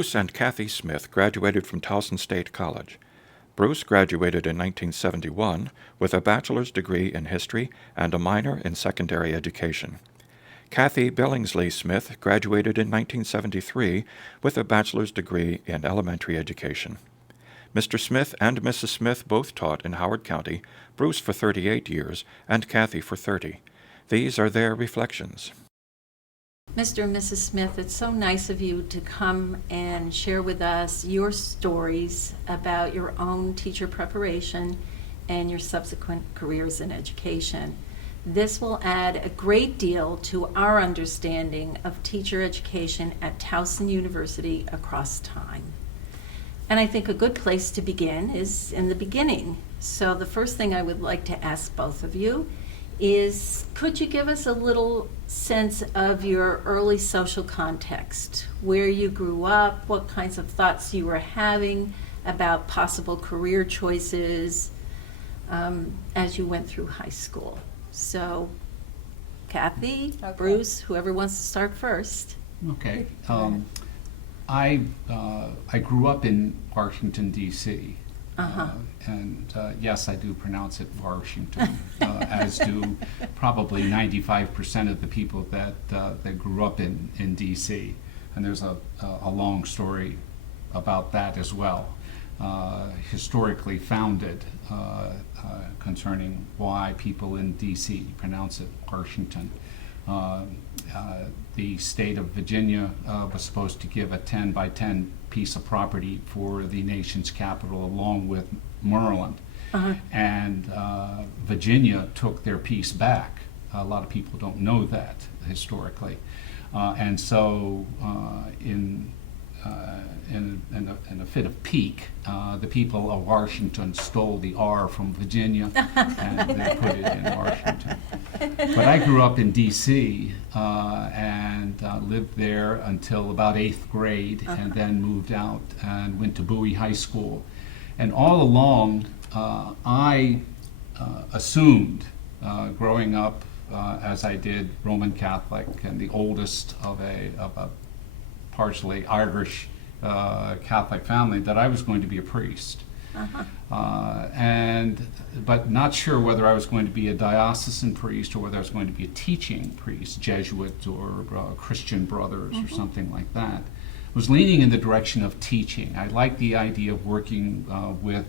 Bruce and Kathie Smith graduated from Towson State College. Bruce graduated in 1971 with a bachelor's degree in history and a minor in secondary education. Kathie Billingslea Smith graduated in 1973 with a bachelor's degree in elementary education. Mr. Smith and Mrs. Smith both taught in Howard County, Bruce for 38 years and Kathie for 30. These are their reflections. Mr. and Mrs. Smith, it's so nice of you to come and share with us your stories about your own teacher preparation and your subsequent careers in education. This will add a great deal to our understanding of teacher education at Towson University across time. And I think a good place to begin is in the beginning. So the first thing I would like to ask both of you is, could you give us a little sense of your early social context, where you grew up, what kinds of thoughts you were having about possible career choices as you went through high school? So, Kathie, okay. Bruce, whoever wants to start first. Okay. I grew up in Washington, D.C. And yes, I do pronounce it Washington, as do probably 95% of the people that grew up in D.C. And there's a long story about that as well, historically founded, concerning why people in D.C. pronounce it Washington. The state of Virginia was supposed to give a 10 by 10 piece of property for the nation's capital along with Maryland. And Virginia took their piece back. A lot of people don't know that historically. And so in a fit of pique, the people of Washington stole the R from Virginia and they put it in Washington. But I grew up in D.C. And lived there until about 8th grade and then moved out and went to Bowie High School. And all along, I assumed, growing up as I did, Roman Catholic and the oldest of a partially Irish Catholic family, that I was going to be a priest. But not sure whether I was going to be a diocesan priest or whether I was going to be a teaching priest, Jesuit or Christian Brothers or something like that. I was leaning in the direction of teaching. I liked the idea of working with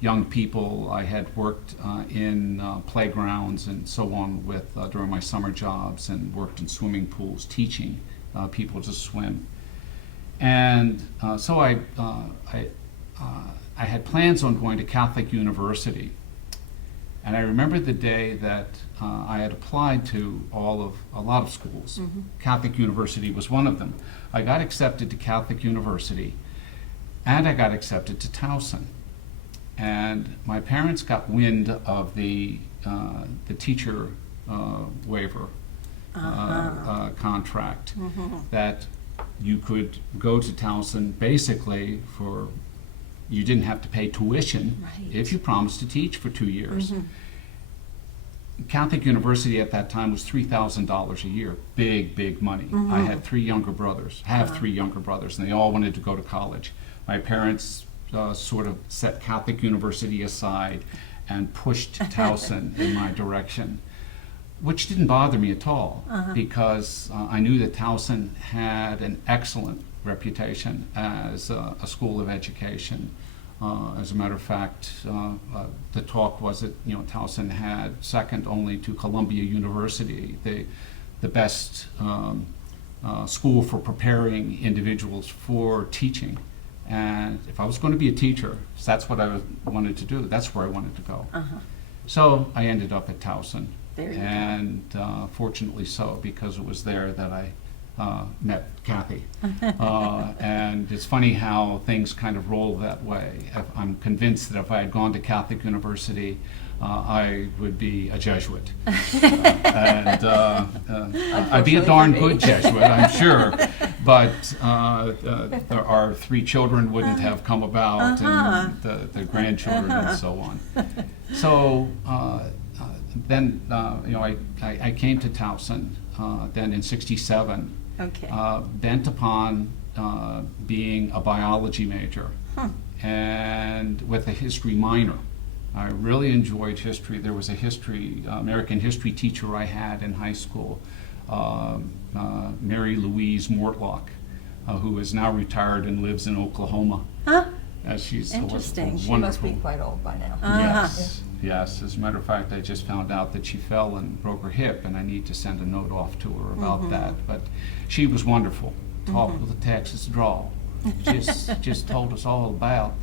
young people. I had worked in playgrounds and so on with during my summer jobs, and worked in swimming pools teaching people to swim. And so I had plans on going to Catholic University. And I remember the day that I had applied to a lot of schools. Catholic University was one of them. I got accepted to Catholic University, and I got accepted to Towson. And my parents got wind of the teacher waiver contract, that you could go to Towson basically for, you didn't have to pay tuition if you promised to teach for 2 years. Catholic University at that time was $3,000 a year, big money. I had 3 younger brothers, have 3 younger brothers, and they all wanted to go to college. My parents sort of set Catholic University aside and pushed Towson in my direction, which didn't bother me at all, because I knew that Towson had an excellent reputation as a school of education. As a matter of fact, the talk was that Towson had, second only to Columbia University, the best school for preparing individuals for teaching. And if I was going to be a teacher, if that's what I wanted to do, that's where I wanted to go. So I ended up at Towson. And fortunately so, because it was there that I met Kathie. And it's funny how things kind of roll that way. I'm convinced that if I had gone to Catholic University, I would be a Jesuit. And I'd be a darn good Jesuit, I'm sure. But our 3 children wouldn't have come about, and the grandchildren and so on. So then I came to Towson then in '67, bent upon being a biology major and with a history minor. I really enjoyed history. There was a American history teacher I had in high school, Mary Louise Mortlock, who is now retired and lives in Oklahoma. She's Interesting. a She must wonderful. be quite old by now. Yes, yes. As a matter of fact, I just found out that she fell and broke her hip, and I need to send a note off to her about that. But she was wonderful. Talked with a Texas drawl. Just told us all about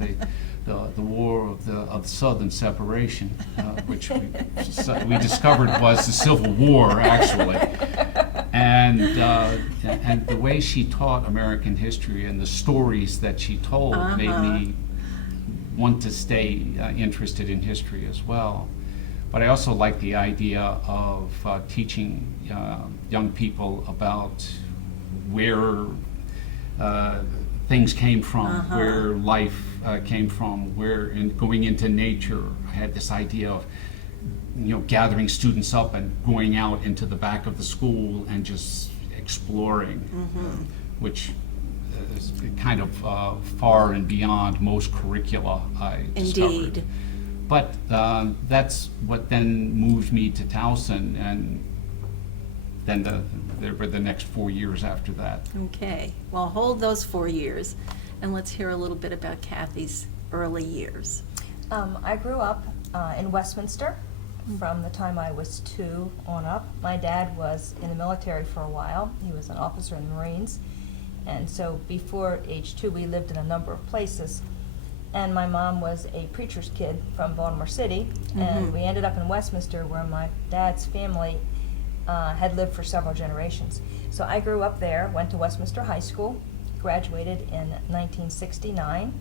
the war of the Southern separation, which we discovered was the Civil War, actually. And the way she taught American history and the stories that she told made me want to stay interested in history as well. But I also like the idea of teaching young people about where things came from, where life came from, going into nature. I had this idea of gathering students up and going out into the back of the school and just exploring, which is kind of far and beyond most curricula I discovered. Indeed. But that's what then moved me to Towson, and then there were the next 4 years after that. Okay, well, hold those 4 years, and let's hear a little bit about Kathie's early years. I grew up in Westminster from the time I was 2 on up. My dad was in the military for a while. He was an officer in the Marines. And so before age 2, we lived in a number of places. And my mom was a preacher's kid from Baltimore City. And we ended up in Westminster, where my dad's family had lived for several generations. So I grew up there, went to Westminster High School, graduated in 1969.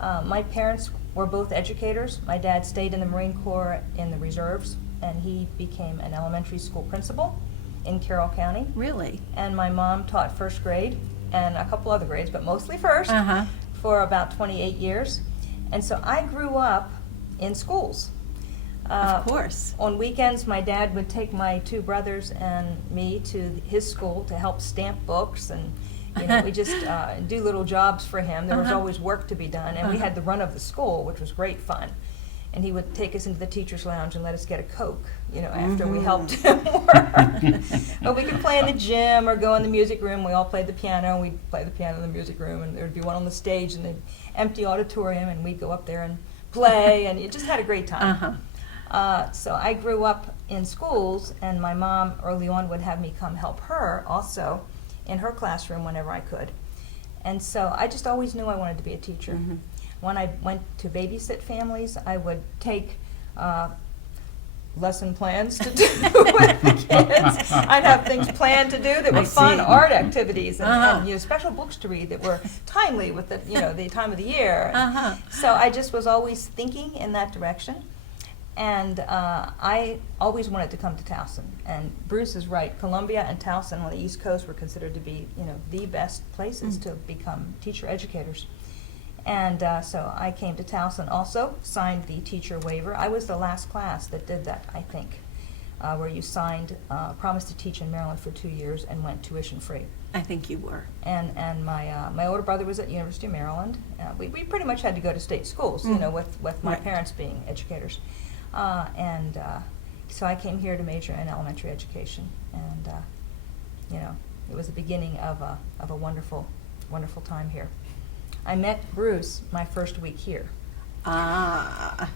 My parents were both educators. My dad stayed in the Marine Corps in the reserves, and he became an elementary school principal in Carroll County. Really? And my mom taught first grade and a couple other grades, but mostly first, for about 28 years. And so I grew up in schools. Of course. On weekends, my dad would take my 2 brothers and me to his school to help stamp books, and we just do little jobs for him. There was always work to be done, and we had the run of the school, which was great fun. And he would take us into the teacher's lounge and let us get a Coke, after we helped him work. But we could play in the gym or go in the music room. We all played the piano. We'd play the piano in the music room, and there would be one on the stage in the empty auditorium, and we'd go up there and play, and it just had a great time. So I grew up in schools, and my mom early on would have me come help her also in her classroom whenever I could. And so I just always knew I wanted to be a teacher. When I went to babysit families, I would take lesson plans to do with the kids. I'd have things planned to do that were fun, art activities, and special books to read that were timely with the the time of the year. So I just was always thinking in that direction. And I always wanted to come to Towson. And Bruce is right. Columbia and Towson on the East Coast were considered to be, the best places to become teacher educators. And so I came to Towson, also signed the teacher waiver. I was the last class that did that, I think, where you signed, promised to teach in Maryland for 2 years and went tuition free. I think you were. And my older brother was at University of Maryland. We pretty much had to go to state schools, with my parents being educators. So I came here to major in elementary education, and it was the beginning of a wonderful, wonderful time here. I met Bruce my first week here.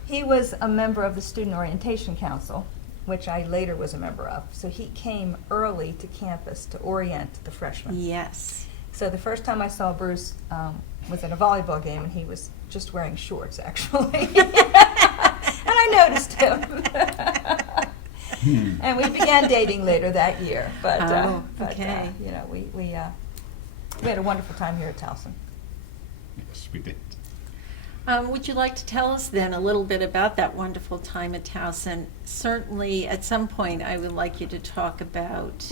He was a member of the Student Orientation Council, which I later was a member of. So he came early to campus to orient the freshmen. Yes. So the first time I saw Bruce was at a volleyball game, and he was just wearing shorts, actually. And I noticed him. And we began dating later that year. But okay. We had a wonderful time here at Towson. Yes, we did. Would you like to tell us then a little bit about that wonderful time at Towson? Certainly, at some point, I would like you to talk about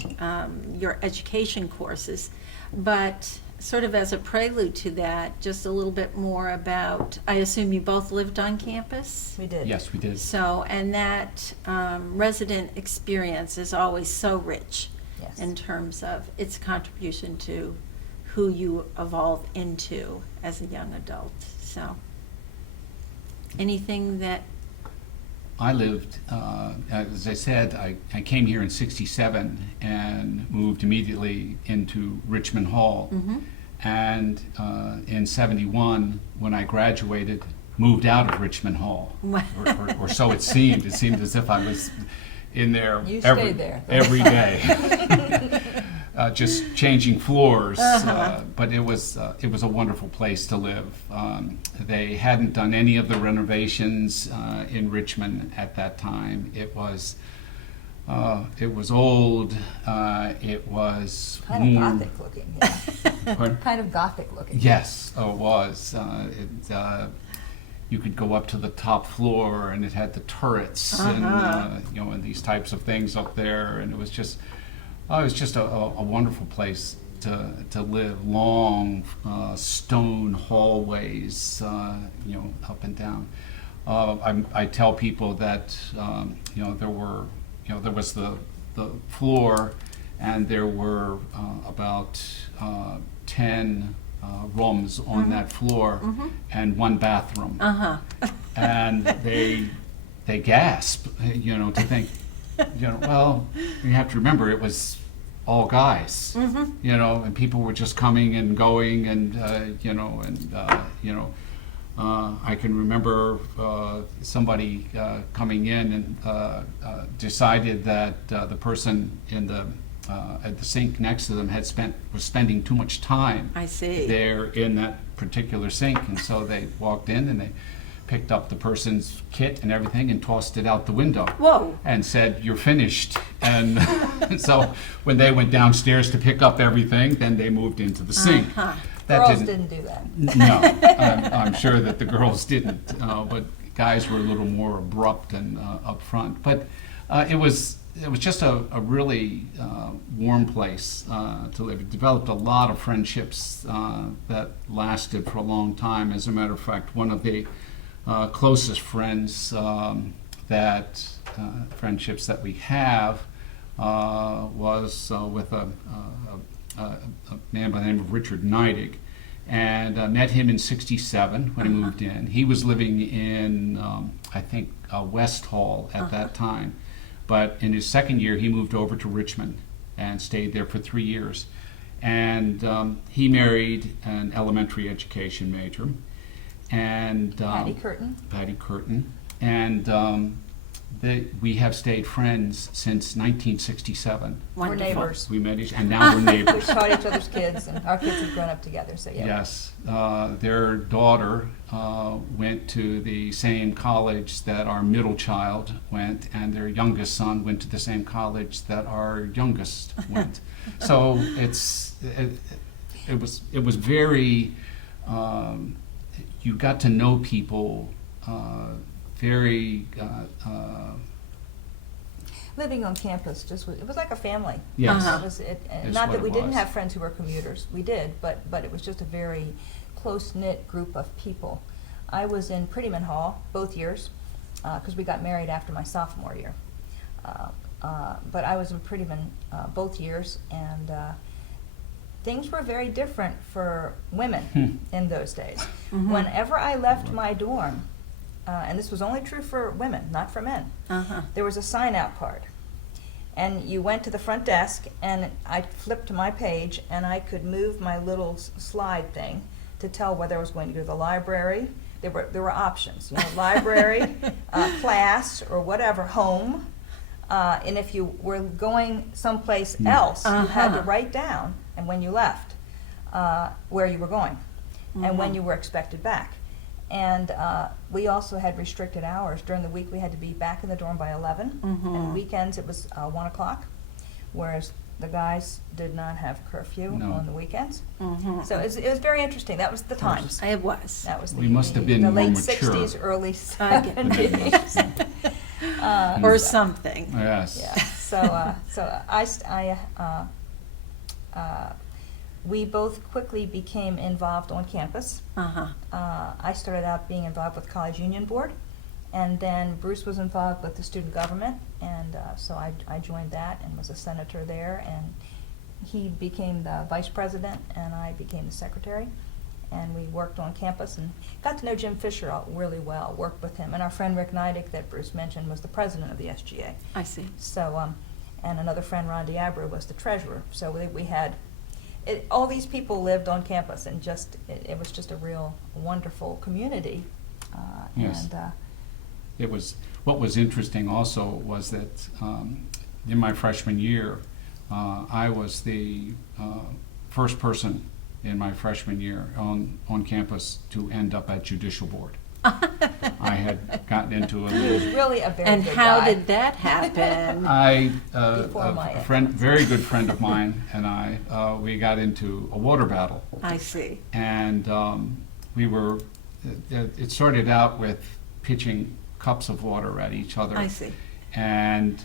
your education courses, but sort of as a prelude to that, just a little bit more about, I assume you both lived on campus? We did. Yes, we did. So, and that resident experience is always so rich Yes. in terms of its contribution to who you evolve into as a young adult. So, anything that I lived, as I said, I came here in '67 and moved immediately into Richmond Hall. And in '71, when I graduated, moved out of Richmond Hall, or so it seemed. It seemed as if I was in there You every stayed there. every day, just changing floors. But it was a wonderful place to live. They hadn't done any of the renovations in Richmond at that time. It was old. It was Kind of warm. Gothic looking, yeah. Pardon? Kind of Gothic looking. Yes, it was. You could go up to the top floor, and it had the turrets and and these types of things up there, and it was just a wonderful place to live. Long stone hallways, up and down. I tell people that there was the floor, and there were about 10 rooms on that floor, and one bathroom. And they gasp, to think, well, you have to remember it was all guys, and people were just coming and going, and I can remember somebody coming in and decided that the person in at the sink next to them was spending too much time I see. there in that particular sink, and so they walked in and they picked up the person's kit and everything and tossed it out the window. Whoa. And said, "You're finished." And so when they went downstairs to pick up everything, then they moved into the sink. That Girls didn't do that. No, I'm sure that the girls didn't, but guys were a little more abrupt and upfront. But it was just a really warm place to live. It developed a lot of friendships that lasted for a long time. As a matter of fact, one of the closest friendships that we have was with a man by the name of Richard Neidig, and met him in '67 when he moved in. He was living in, I think, West Hall at that time. But in his second year, he moved over to Richmond and stayed there for 3 years. And he married an elementary education major. And Patty Curtin. Patty Curtin. And we have stayed friends since 1967. We're Wonderful. neighbors. We met and now we're neighbors. We've taught each other's kids, and our kids have grown up together, so yeah. Yes, their daughter went to the same college that our middle child went, and their youngest son went to the same college that our youngest went. So it was very, you got to know people very. Living on campus it was like a family. Yes. And Is not what that we it didn't was. have friends who were commuters. We did, but it was just a very close-knit group of people. I was in Prettyman Hall both years because we got married after my sophomore year. But I was in Prettyman both years, and things were very different for women in those days. Whenever I left my dorm, and this was only true for women, not for men, there was a sign-out card. And you went to the front desk, and I flipped to my page, and I could move my little slide thing to tell whether I was going to go to the library. There were options, library, class, or whatever, home. And if you were going someplace else, you had to write down, and when you left, where you were going, and when you were expected back. And we also had restricted hours. During the week, we had to be back in the dorm by 11, and weekends it was 1 o'clock, whereas the guys did not have curfew on the weekends. So it was very interesting. That was the times. It was. That was We must have been the more late mature. 60s, early I get 70s. Or something. Yes. Yeah. We both quickly became involved on campus. I started out being involved with College Union Board, and then Bruce was involved with the student government, and so I joined that and was a senator there, and he became the vice president, and I became the secretary. And we worked on campus and got to know Jim Fisher really well, worked with him. And our friend Rick Neidick, that Bruce mentioned, was the president of the SGA. I see. So, and another friend, Ron Diabro, was the treasurer. So we had, all these people lived on campus, and it was just a real wonderful community. Yes. And It was, what was interesting also was that in my freshman year, I was the first person in my freshman year on campus to end up at judicial board. I had gotten into a he was little, really a very And good how guy. did that happen? Before my a friend, very good friend of mine and I, we got into a water battle. I see. And we were, it started out with pitching cups of water at each other. I see. And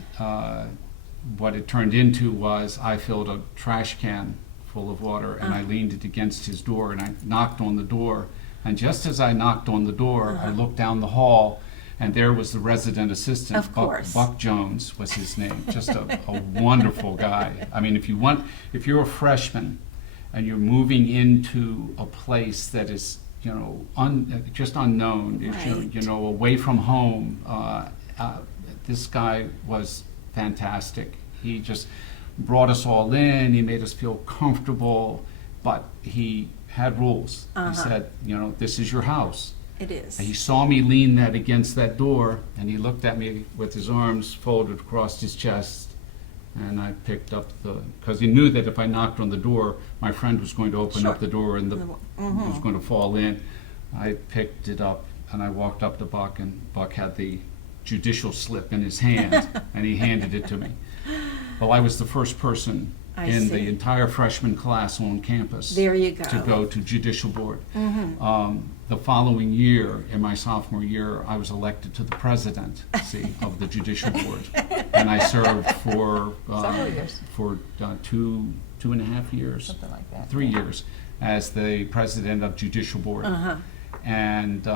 what it turned into was I filled a trash can full of water and I leaned it against his door and I knocked on the door. And just as I knocked on the door, I looked down the hall and there was the resident assistant. Of course. Buck Jones was his name. Just a wonderful guy. I mean, if you're a freshman and you're moving into a place that is, you know, just unknown, Right. you know, away from home, this guy was fantastic. He just brought us all in. He made us feel comfortable, but he had rules. He said, you know, this is your house. It is. And he saw me lean that against that door, and he looked at me with his arms folded across his chest, and I picked up because he knew that if I knocked on the door, my friend was going to open up the door and it was going to fall in. I picked it up, and I walked up to Buck, and Buck had the judicial slip in his hand, and he handed it to me. Well, I was the first person I in see. the entire freshman class on campus There you go. to go to judicial board. The following year, in my sophomore year, I was elected to the presidency of the judicial board, and I served for Several years. for 2.5 years, Something like that. 3 years, as the president of judicial board. And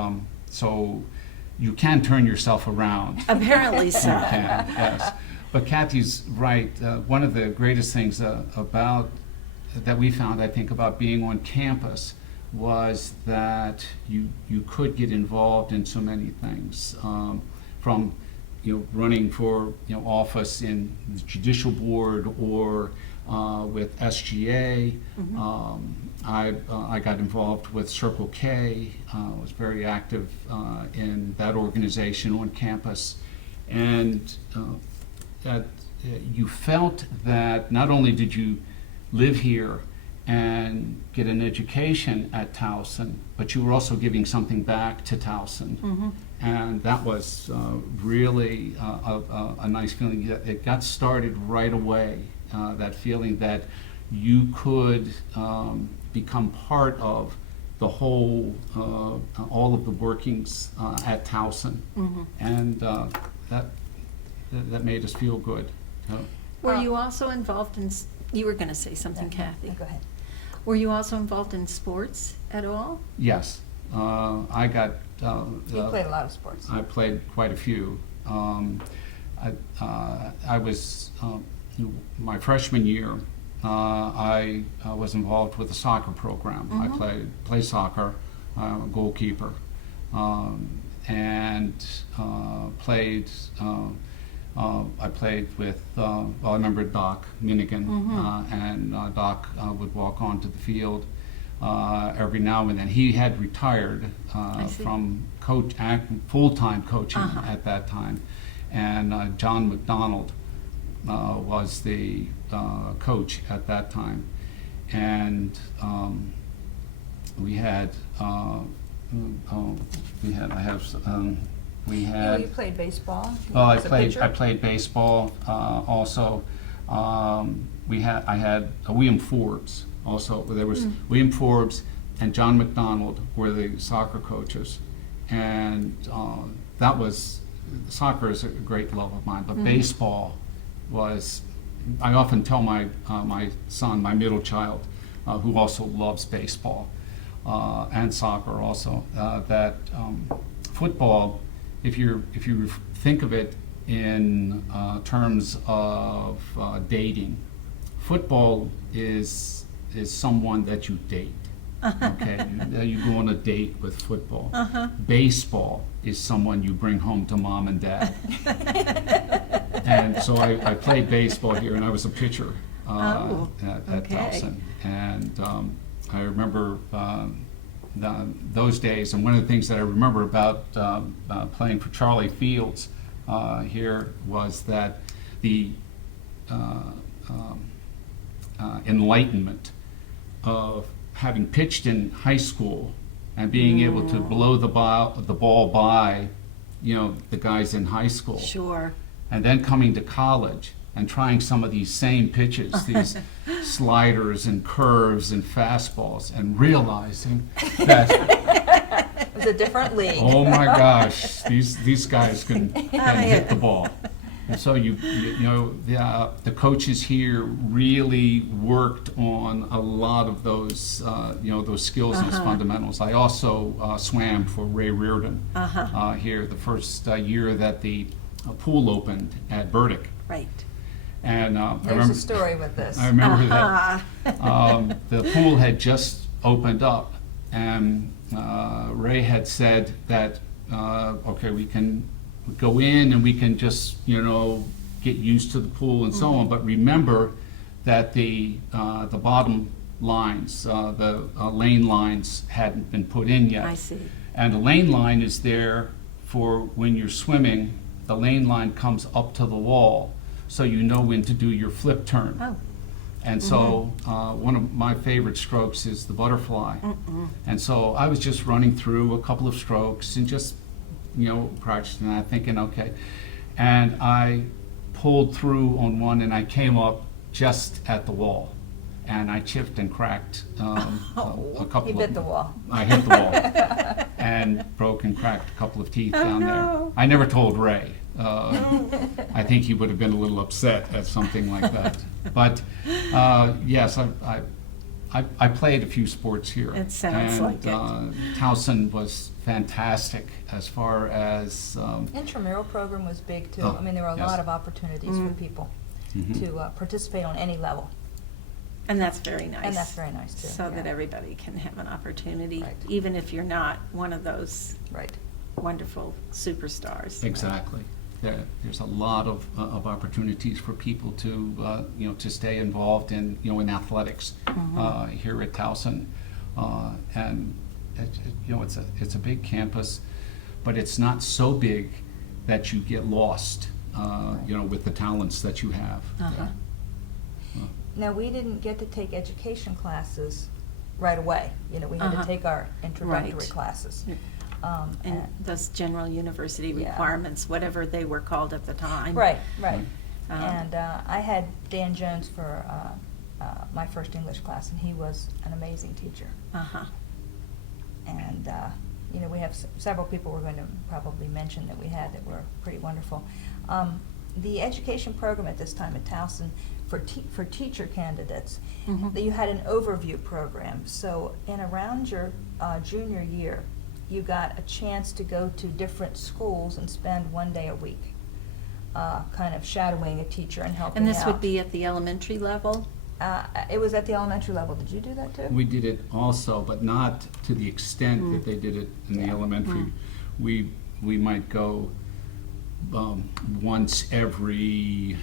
so you can turn yourself around. Apparently so. You can, yes. But Kathie's right. One of the greatest things about that we found, I think, about being on campus was that you could get involved in so many things, from running for office in the judicial board or with SGA. I got involved with Circle K. Was very active in that organization on campus, and that you felt that not only did you live here and get an education at Towson, but you were also giving something back to Towson. And that was really a nice feeling. It got started right away, that feeling that you could become part of the whole, all of the workings at Towson. And that made us feel good. Were you also involved in, you were going to say something, Kathie. Go ahead. Were you also involved in sports at all? Yes, I got. You played a lot of sports. I played quite a few. I was my freshman year. I was involved with a soccer program. I played soccer, goalkeeper, and played. I played with, well, I remember Doc Minigan, and Doc would walk onto the field every now and then. He had retired from full-time coaching at that time, and John McDonald was the coach at that time, and we had. You played baseball. Well, I as a pitcher? played baseball also. I had William Forbes also. There was William Forbes and John McDonald were the soccer coaches, and that was soccer is a great love of mine. But baseball was. I often tell my son, my middle child, who also loves baseball and soccer also, that football. If you think of it in terms of dating, Football is someone that you date. Okay, you go on a date with football. Baseball is someone you bring home to mom and dad. And so I played baseball here, and I was a pitcher at Towson. And I remember those days, and one of the things that I remember about playing for Charlie Fields here was that the enlightenment of having pitched in high school and being able to blow the ball by, the guys in high school. Sure. And then coming to college and trying some of these same pitches, these sliders and curves and fastballs, and realizing that It was a different league. oh my gosh, these guys can hit the ball. And so the coaches here really worked on a lot of those those skills and those fundamentals. I also swam for Ray Reardon here the first year that the pool opened at Burdick. Right. And There's a story with this. I remember that the pool had just opened up, and Ray had said that okay, we can go in and we can just get used to the pool and so on, but remember that the bottom lines, the lane lines hadn't been put in yet. I see. And the lane line is there for when you're swimming. The lane line comes up to the wall, so you know when to do your flip turn. Oh. And so one of my favorite strokes is the butterfly. And so I was just running through a couple of strokes and just practicing, and I'm thinking, okay. And I pulled through on one, and I came up just at the wall. And I chipped and cracked a couple You of... bit the wall. I hit the wall and broke and cracked a couple of teeth down there. I never told Ray. I think he would have been a little upset at something like that. But yes, I played a few sports here. It sounds like it. Towson was fantastic as far as... Intramural program was big too. Oh, I mean, there were a yes. lot of opportunities for people to participate on any level. And that's very nice. And that's very nice too. So yeah. that everybody can have an opportunity, Right. even if you're not one of those Right. wonderful superstars. Exactly. There's a lot of opportunities for people to to stay involved in in athletics here at Towson, and it's a big campus, but it's not so big that you get lost with the talents that you have. Now, we didn't get to take education classes right away. We had to take our introductory Right. classes. And those general university Yeah. requirements, whatever they were called at the time. Right. Um, And I had Dan Jones for my first English class, and he was an amazing teacher. Uh-huh. And we have several people we're going to probably mention that we had that were pretty wonderful. The education program at this time at Towson for teacher candidates, that you had an overview program. So in around your junior year, you got a chance to go to different schools and spend one day a week, kind of shadowing a teacher and helping And this out. would be at the elementary level? It was at the elementary level. Did you do that too? We did it also, but not to the extent that they did it in the elementary. We might go once every,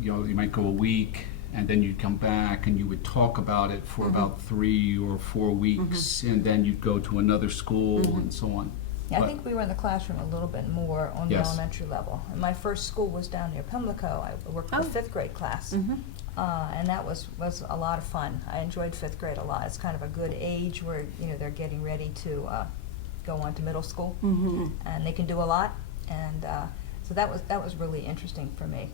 you might go a week, and then you'd come back and you would talk about it for about 3 or 4 weeks, and then you'd go to another school and so on. Yeah, I But- think we were in the classroom a little bit more on the Yes. elementary level. And my first school was down near Pimlico. I worked with Oh. the fifth grade class. And that was a lot of fun. I enjoyed fifth grade a lot. It's kind of a good age where, they're getting ready to go on to middle school. And they can do a lot. And so that was really interesting for me.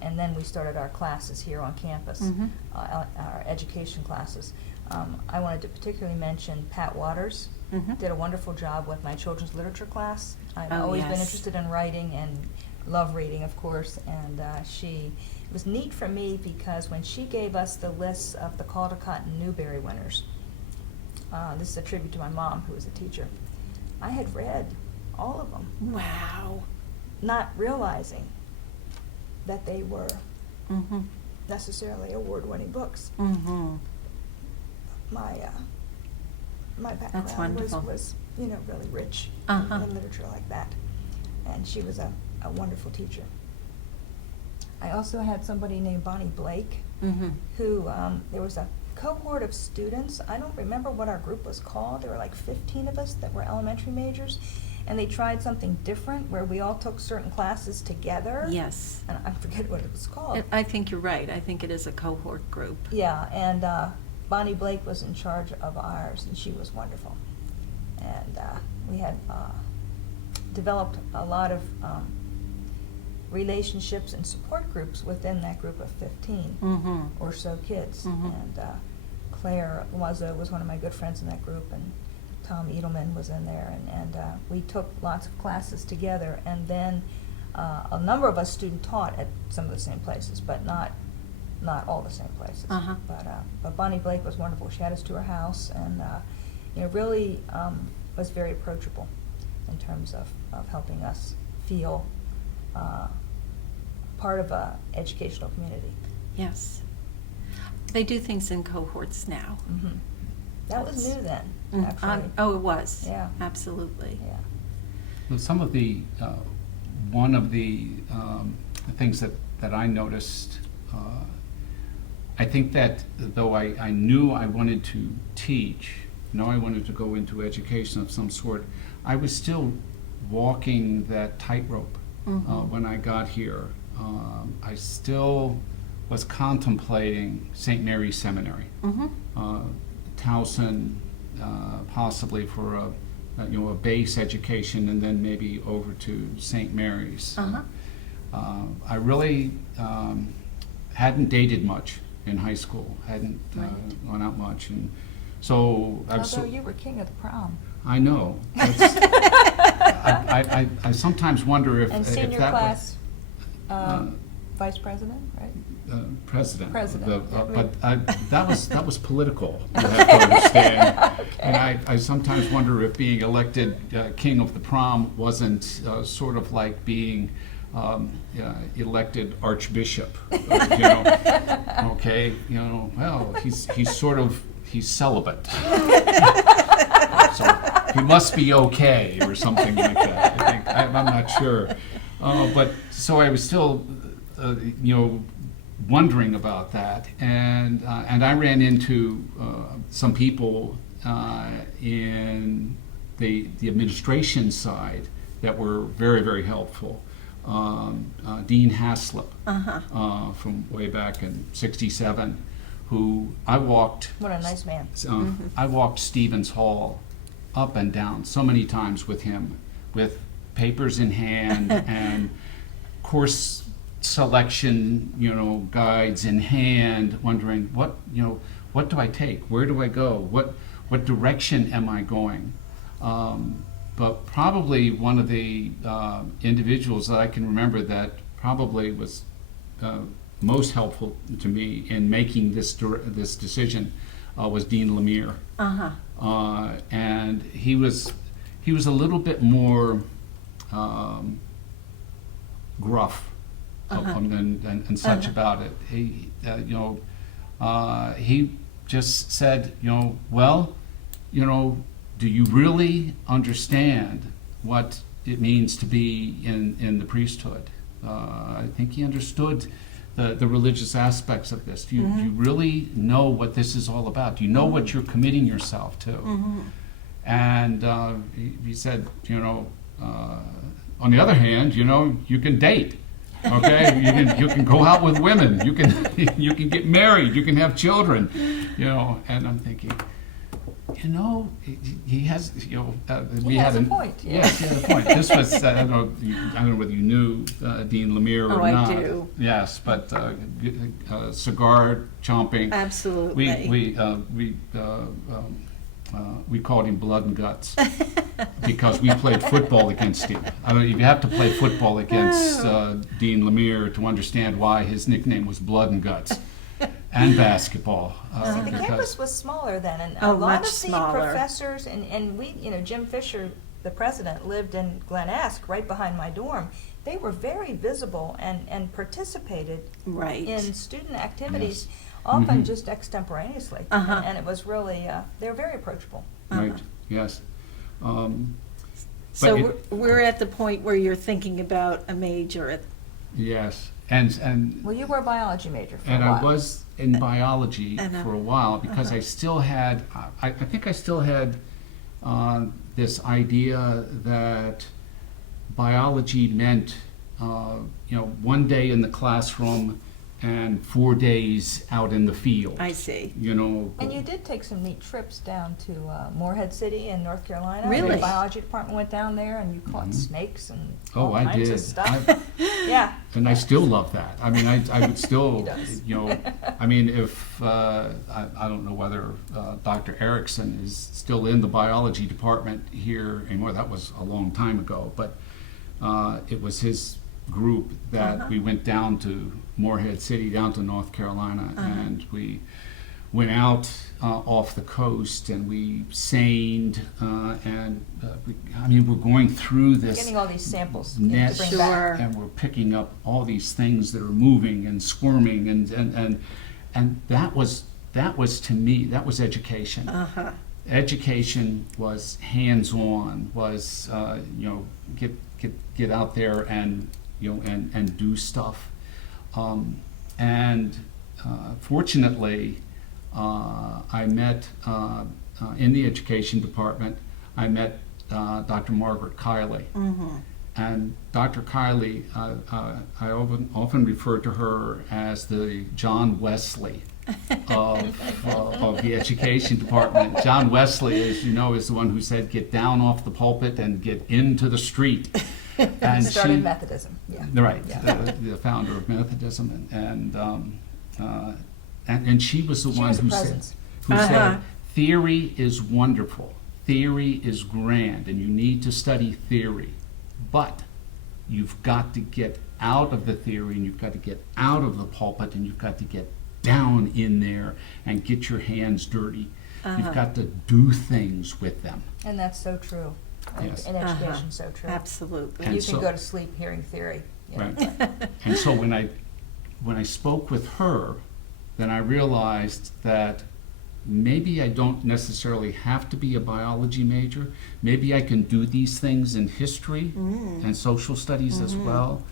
And then we started our classes here on campus, our education classes. I wanted to particularly mention Pat Waters. Did a wonderful job with my children's literature class. I've Oh, always been yes. interested in writing and love reading, of course. And it was neat for me because when she gave us the lists of the Caldecott and Newberry winners, this is a tribute to my mom, who was a teacher, I had read all of them, Wow. not realizing that they were necessarily award-winning books. Mm-hmm. My That's background wonderful. was really rich Uh-huh. in literature like that, and she was a wonderful teacher. I also had somebody named Bonnie Blake, Mm-hmm. who there was a cohort of students. I don't remember what our group was called. There were like 15 of us that were elementary majors, and they tried something different where we all took certain classes together. Yes. And I forget what it was called. I think you're right. I think it is a cohort group. Yeah, and Bonnie Blake was in charge of ours, and she was wonderful. And we had developed a lot of relationships and support groups within that group of 15 Mm-hmm. or so kids. Mhm. And Claire Wazzo was one of my good friends in that group, and Tom Edelman was in there, and we took lots of classes together, and then a number of us student taught at some of the same places, but not all the same places. Uh-huh. But Bonnie Blake was wonderful. She had us to her house, and really was very approachable in terms of helping us feel part of a educational community. Yes. They do things in cohorts now. Mm-hmm. That was That's- new then, Mm, actually. oh, it was. Yeah. Absolutely. Yeah. Well, some of the, one of the things that I noticed, I think that though I knew I wanted to teach, I wanted to go into education of some sort, I was still walking that tightrope Mhm. when I got here. I still was contemplating St. Mary's Seminary, Mm-hmm. Towson, possibly for a base education, and then maybe over to St. Mary's. Uh-huh. I really hadn't dated much in high school, hadn't Right. gone out much, and so I was. Although you were king of the prom. I know. I sometimes wonder if And if senior that class, Uh, vice president, right? president. President, yeah, But that was political. You have to understand. Okay. And I sometimes wonder if being elected king of the prom wasn't sort of like being elected archbishop. Okay, well, he's celibate. So he must be okay or something like that. I think, I'm not sure. But so I was still, wondering about that, and I ran into some people in the administration side that were very, very helpful. Dean Haslip Uh-huh. from way back in '67, who I walked. What a nice man. I walked Stevens Hall up and down so many times with him, with papers in hand and course selection, guides in hand, wondering what do I take? Where do I go? What direction am I going? But probably one of the individuals that I can remember that probably was most helpful to me in making this decision was Dean Lemire. Uh-huh. And he was a little bit more gruff and such about it. He just said, well, do you really understand what it means to be in the priesthood? I think he understood the religious aspects of this. Do you really know what this is all about? Do you know what you're committing yourself to? Mm-hmm. And he said, on the other hand, you can date. Okay, you can go out with women. You can get married. You can have children. And I'm thinking, he has. He has a point. Yeah. Yes, he has a point. This was I don't know whether you knew Dean Lemire or Oh, I not. do. Yes, but cigar chomping. Absolutely. We called him Blood and Guts because we played football against him. I mean, you have to play football against Dean Lemire to understand why his nickname was Blood and Guts, and basketball. See, the because- campus was smaller then, and Oh, a lot much of the smaller. professors and we, Jim Fisher, the president, lived in Glen Esk, right behind my dorm, they were very visible and participated Right. in student activities, often Mhm. just extemporaneously. Uh-huh. And it was really, they were very approachable. Right, yes. So But we're at the point where you're thinking about a major. Yes, and Well, you were a biology major for a and while. I was in biology And, for a while because I still had, I think I still had this idea that biology meant, one day in the classroom and 4 days out in the field. I see. And you did take some neat trips down to Morehead City in North Carolina. Really? The biology department went down there, and you caught snakes and Oh, all I kinds did. of stuff. Yeah. And I still love that. I mean, I would still, He does. I mean, if, I don't know whether Dr. Erickson is still in the biology department here anymore. That was a long time ago, but it was his group that we went down to Morehead City, down to North Carolina, and we went out off the coast and we seined, we're going through this Getting all these samples net, to bring Sure. back. and we're picking up all these things that are moving and squirming, and that was to me, that was education. Uh-huh. Education was hands-on, was get out there and and do stuff, fortunately, I met in the education department. I met Dr. Margaret Kiley, and Dr. Kiley, I often refer to her as the John Wesley of the education department. John Wesley, as you know, is the one who said, "Get down off the pulpit and get into the street." And Started Methodism. Yeah. Right, Yeah. the founder of Methodism, and she was the She one was a who presence. said, theory is wonderful, theory is grand, and you need to study theory, but you've got to get out of the theory, and you've got to get out of the pulpit, and you've got to get down in there and get your hands dirty. You've got to do things with them. And that's so true. Yes. In education, so true. Absolutely. And You so- can go to sleep hearing theory. you know. Right. And so when I spoke with her, then I realized that maybe I don't necessarily have to be a biology major. Maybe I can do these things in history and social studies as well.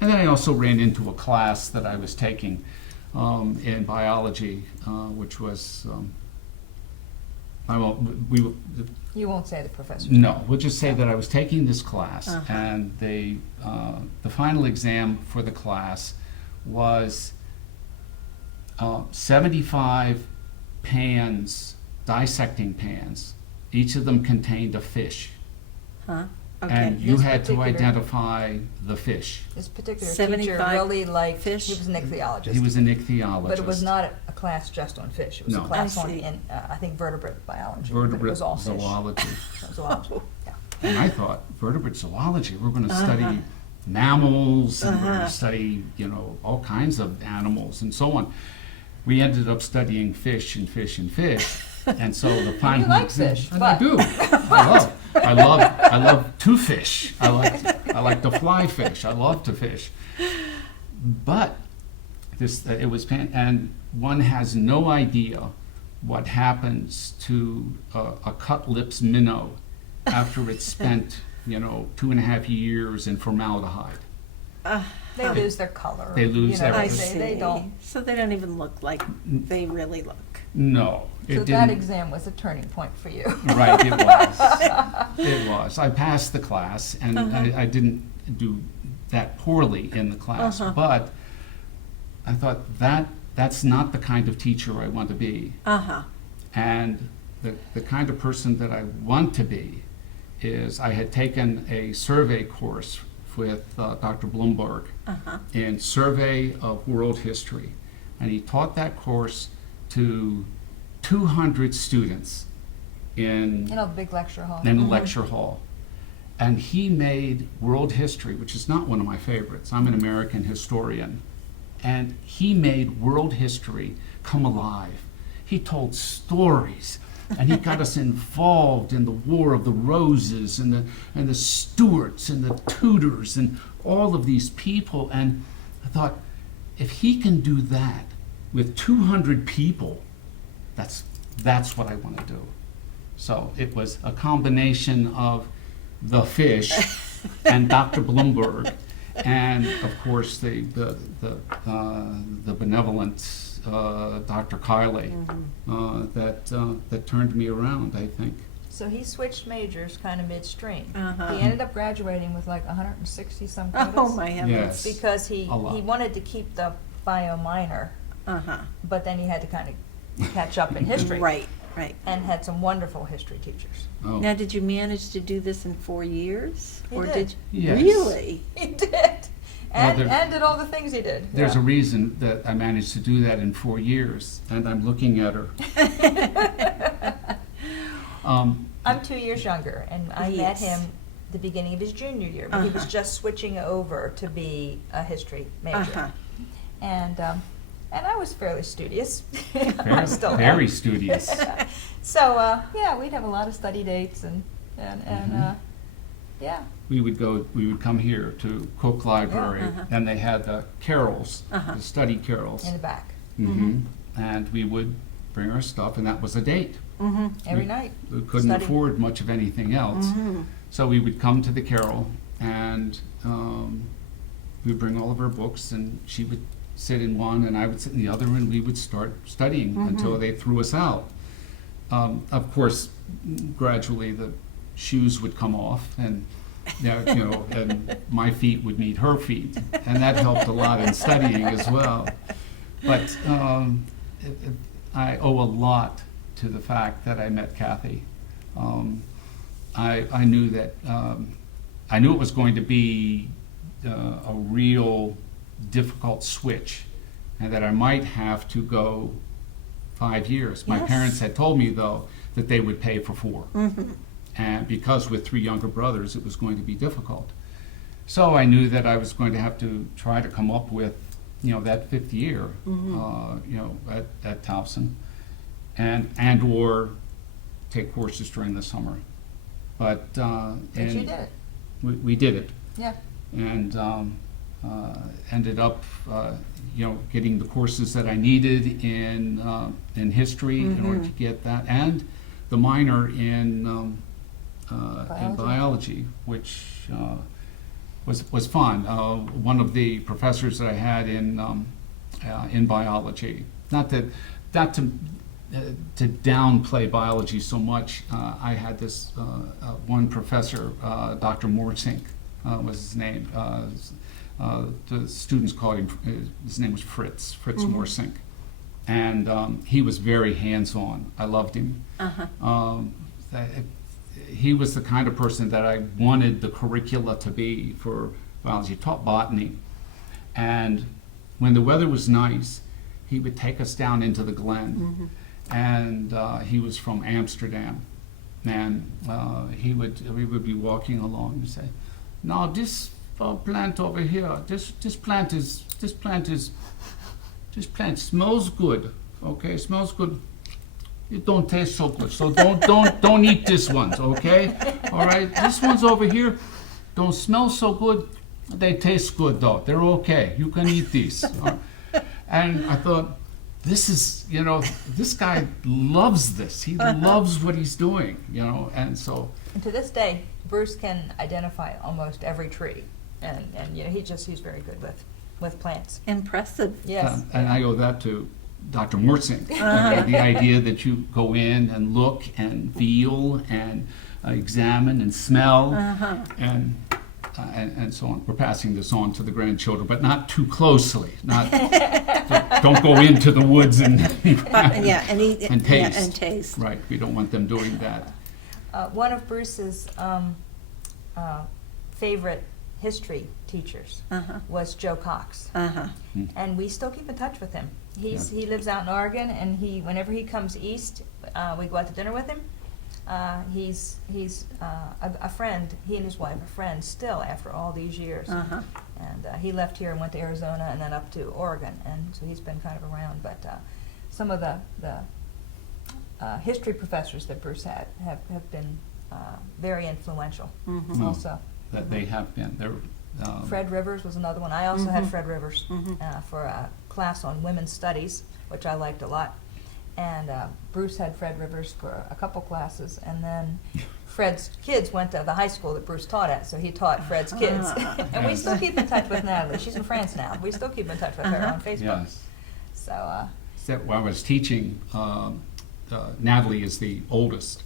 And then I also ran into a class that I was taking in biology, which was, You won't say the professor. no, we'll just say that I was taking this class, and the final exam for the class was 75 pans, dissecting pans. Each of them contained a fish, Huh? Okay. and you This had to particular- identify the fish. This particular teacher 75 really liked, fish? he was an ichthyologist. He was an ichthyologist. But it was not a class just on fish. It was No. a class I on, see. I think, vertebrate biology. But it vertebrate was all fish. zoology. Zoology, yeah. And I thought, vertebrate zoology, we're going to study mammals, and we're going to study, all kinds of animals and so on. We ended up studying fish and fish and fish. And so the final like exam- fish, and I but- do. I love to fish. I like to fly fish. I love to fish. But it was and one has no idea what happens to a cut-lips minnow after it's spent 2.5 years in formaldehyde. They lose their color. They lose you know, I everything. see. They don't. So they don't even look like they really look. No, it So didn't. that exam was a turning point for you. Right, it was. It was. I passed the class, and I didn't do that poorly in the class, but I thought that's not the kind of teacher I want to be. And the kind of person that I want to be is, I had taken a survey course with Dr. Bloomberg in survey of world history, and he taught that course to 200 students in You know, the big lecture hall. a lecture hall. And he made world history, which is not one of my favorites. I'm an American historian. And he made world history come alive. He told stories And he got us involved in the War of the Roses and the Stuarts and the Tudors and all of these people. And I thought, if he can do that with 200 people, that's what I want to do. So it was a combination of the fish and Dr. Bloomberg, and of course the benevolent Dr. Kiley that turned me around, I think. So he switched majors kind of midstream. Uh-huh. He ended up graduating with like 160 some credits. Oh, my heavens. Yes. Because he A lot. wanted to keep the bio minor, Uh-huh. but then he had to kind of catch up in history. Right, right. And had some wonderful history teachers. Oh. Now, did you manage to do this in 4 years? He Or did. Yes. Really? He did. And, there- and did all the things he did. There's Yeah. a reason that I managed to do that in 4 years, and I'm looking at her. I'm 2 years younger, and I met Yes. him the beginning of his junior year, but he was Uh-huh. just switching over to be a history major. Uh-huh. And I was fairly studious. I still am. Very studious. So yeah, we'd have a lot of study dates and Mhm. yeah. We would come here to Cook Library, Uh-huh. and they had the carols, Uh-huh. the study carols. In the back And we would bring our stuff, and that was a date. Mm-hmm. every night. We couldn't Study. afford much of anything else. Mm-hmm. So we would come to the carol, and we'd bring all of our books, and she would sit in one, and I would sit in the other, and we would start studying until they threw us out. Of course, gradually the shoes would come off, and and my feet would meet her feet, and that helped a lot in studying as well. But I owe a lot to the fact that I met Kathie. I knew that I knew it was going to be a real difficult switch, and that I might have to go 5 years. My Yes. parents had told me, though, that they would pay for 4. And because with 3 younger brothers, it was going to be difficult. So I knew that I was going to have to try to come up with, that 5th year, at Towson, and or take courses during the summer. But But you did it. we did it, Yeah. and ended up, getting the courses that I needed in history in order to get that, and the minor in biology, which was fun. One of the professors that I had in biology, not to downplay biology so much, I had this one professor, Dr. Morsink was his name. The students called him, his name was Fritz Morsink. And he was very hands-on. I loved him. He was the kind of person that I wanted the curricula to be for biology. He taught botany. And when the weather was nice, he would take us down into the Glen. And he was from Amsterdam. And we would be walking along and say, "Now this plant over here, this plant smells good. Okay, smells good. It don't taste so good. So don't eat this one. Okay, all right. This one's over here, don't smell so good. They taste good though. They're okay. You can eat these." And I thought, this is, this guy loves this. He loves what he's doing, and so. And to this day, Bruce can identify almost every tree, and he's very good with plants. Impressive. Yes. And I owe that to Dr. Morsink. The idea that you go in and look and feel and examine and smell and so on. We're passing this on to the grandchildren, but not too closely. Don't go into the woods and Eat and taste. Yeah, and taste. Right, we don't want them doing that. One of Bruce's favorite history teachers was Joe Cox, and we still keep in touch with him. He lives out in Oregon, and whenever he comes east, we go out to dinner with him. He's a friend. He and his wife are friends still after all these years. And he left here and went to Arizona and then up to Oregon, and so he's been kind of around. But some of the history professors that Bruce had have been very influential also. That they have been. They're, Fred Rivers was another one. I also had Fred Rivers for a class on women's studies, which I liked a lot. And Bruce had Fred Rivers for a couple classes, and then Fred's kids went to the high school that Bruce taught at, so he taught Fred's kids. And we still keep in touch with Natalie. She's in France now. We still keep in touch with her on Facebook. yes. So, So while I was teaching, Natalie is the oldest,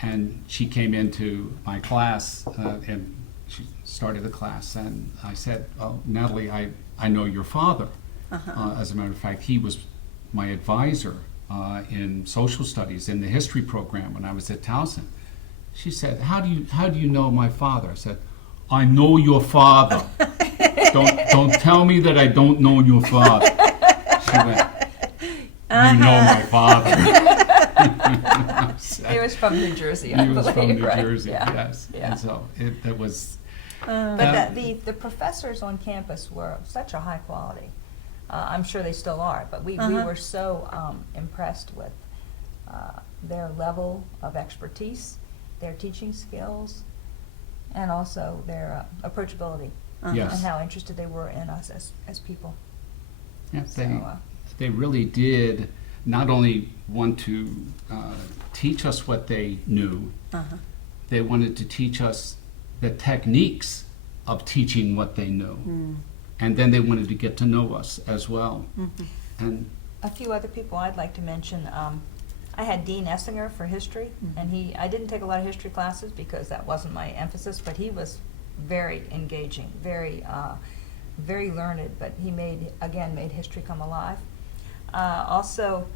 and she came into my class and she started the class, and I said, "Oh, Natalie, I know your father. As a matter of fact, he was my advisor in social studies in the history program when I was at Towson." She said, "How do you know my father?" I said, "I know your father. Don't tell me that I don't know your father." She went, "You know my father." he was from New Jersey, He I was believe, from New right? Jersey, Yeah. yes. Yeah. And so it was. But the professors on campus were of such a high quality. I'm sure they still are, but we were so impressed with their level of expertise, their teaching skills, and also their approachability, Yes. and how interested they were in us as people. Yeah, So, they really did not only want to teach us what they knew, they wanted to teach us the techniques of teaching what they knew. And then they wanted to get to know us as well. And a few other people I'd like to mention. I had Dean Essinger for history, and I didn't take a lot of history classes because that wasn't my emphasis, but he was very engaging, very learned, but he made history come alive. Also,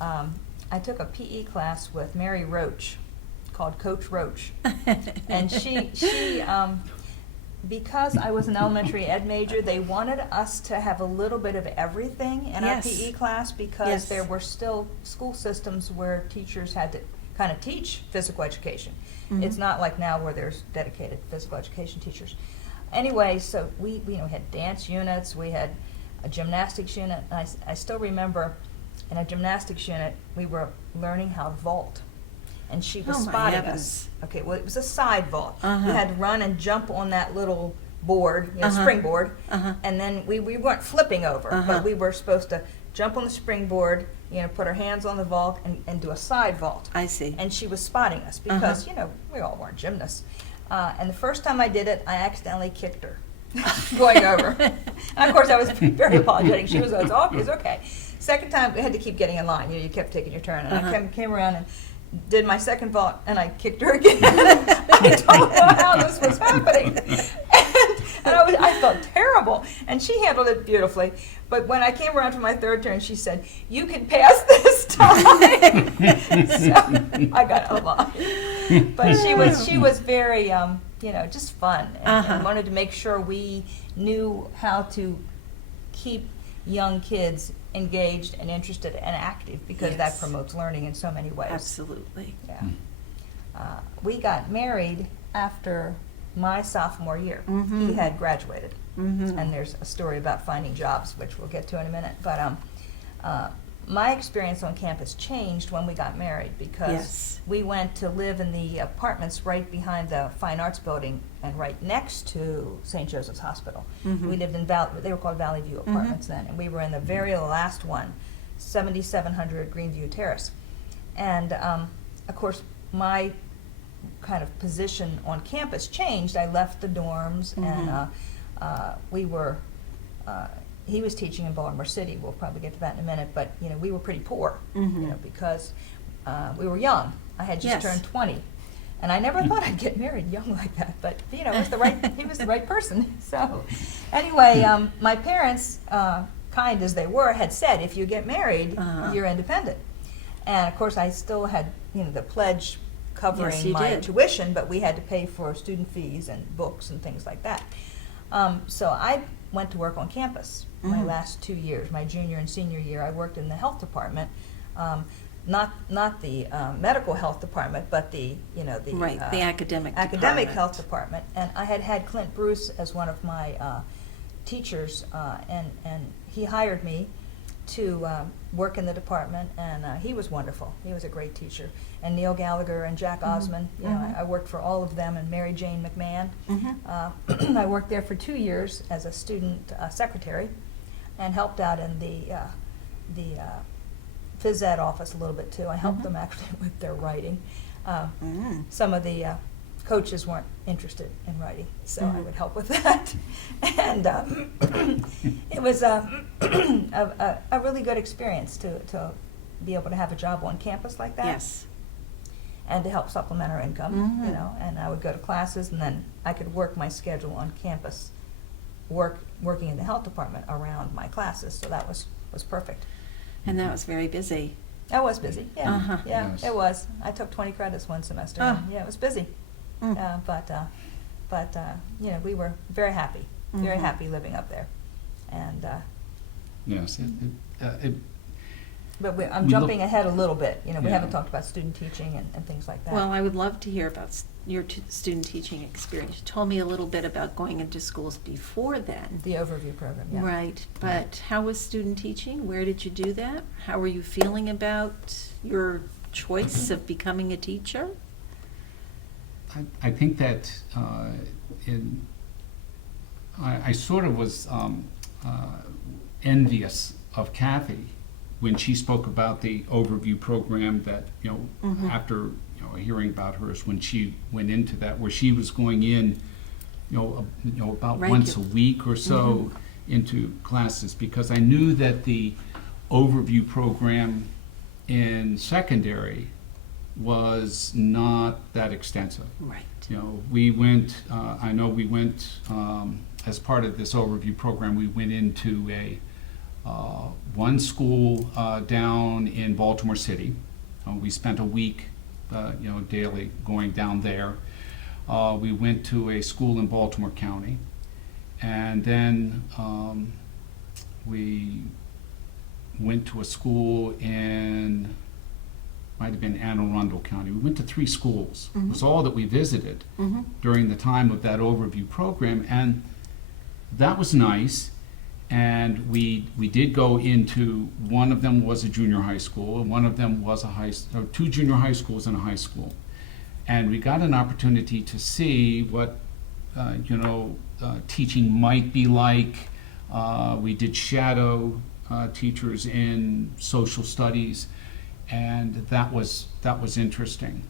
I took a PE class with Mary Roach called Coach Roach, and she because I was an elementary ed major, they wanted us to have a little bit of everything in our PE class because there were still school systems where teachers had to kind of teach physical education. It's not like now where there's dedicated physical education teachers. Anyway, so we had dance units, we had a gymnastics unit. And I still remember in a gymnastics unit we were learning how to vault. And she was spotting us. Okay, well, it was a side vault. You had to run and jump on that little board, springboard, and then we weren't flipping over, but we were supposed to jump on the springboard, put our hands on the vault and do a side vault. I see. And she was spotting us because, we all weren't gymnasts. And the first time I did it, I accidentally kicked her going over. And of course, I was very apologetic. She was, it's okay. Second time, we had to keep getting in line. You kept taking your turn. And I came around and did my second vault, and I kicked her again. I don't know how this was happening. And I felt terrible. And she handled it beautifully. But when I came around for my third turn, she said, "You can pass this time." So I got a lot. But she was very, just fun. And wanted to make sure we knew how to keep young kids engaged and interested and active because that promotes learning in so many ways. Absolutely. Yeah. We got married after my sophomore year. He had graduated. And there's a story about finding jobs, which we'll get to in a minute. But my experience on campus changed when we got married because we went to live in the apartments right behind the Fine Arts Building and right next to St. Joseph's Hospital. We lived in they were called Valley View Apartments then, and we were in the very last one, 7700 Greenview Terrace. And of course, my kind of position on campus changed. I left the dorms, and we were. He was teaching in Baltimore City. We'll probably get to that in a minute. But we were pretty poor, because we were young. I had just turned 20, and I never thought I'd get married young like that. But it was the right. He was the right person. So, anyway, my parents, kind as they were, had said, if you get married, you're independent. And of course, I still had the pledge covering my tuition, but we had to pay for student fees and books and things like that. So I went to work on campus my last 2 years, my junior and senior year. I worked in the health department, not the medical health department, but the the academic health department. And I had Clint Bruce as one of my teachers, and he hired me to work in the department, and he was wonderful. He was a great teacher. And Neil Gallagher and Jack Osmond, you know, I worked for all of them, and Mary Jane McMahon. I worked there for 2 years as a student secretary, and helped out in the phys ed office a little bit too. I helped them actually with their writing. Some of the coaches weren't interested in writing, so I would help with that. And it was a really good experience to be able to have a job on campus like that. Yes. And to help supplement our income, you know. And I would go to classes, and then I could work my schedule on campus, working in the health department around my classes. So that was perfect. And that was very busy. I was busy, yeah, yeah, Yes. it was. I took 20 credits one semester. Oh. Yeah, it was busy. But you know, we were very happy living up there. And Yes. but I'm We jumping look- ahead a little bit. You know, we Yeah. haven't talked about student teaching and things like that. Well, I would love to hear about your student teaching experience. You told me a little bit about going into schools before then. The overview program, yeah. Right, but how was student teaching? Where did you do that? How were you feeling about your choice of becoming a teacher? I think that I sort of was envious of Kathie when she spoke about the overview program that, you know, after, you know, hearing about hers, when she went into that, where she was going in, you know, about once a week or so into classes, because I knew that the overview program in secondary was not that extensive. Right. You know, we went, I know we went, as part of this overview program, we went into one school down in Baltimore City. We spent a week, you know, daily going down there. We went to a school in Baltimore County, and then we went to a school in, might have been Anne Arundel County. We went to 3 schools. It was all that we visited during the time of that overview program, and that was nice. And we did go into, one of them was a junior high school, and one of them was 2 junior high schools and a high school. And we got an opportunity to see what, you know, teaching might be like. We did shadow teachers in social studies, and that was interesting.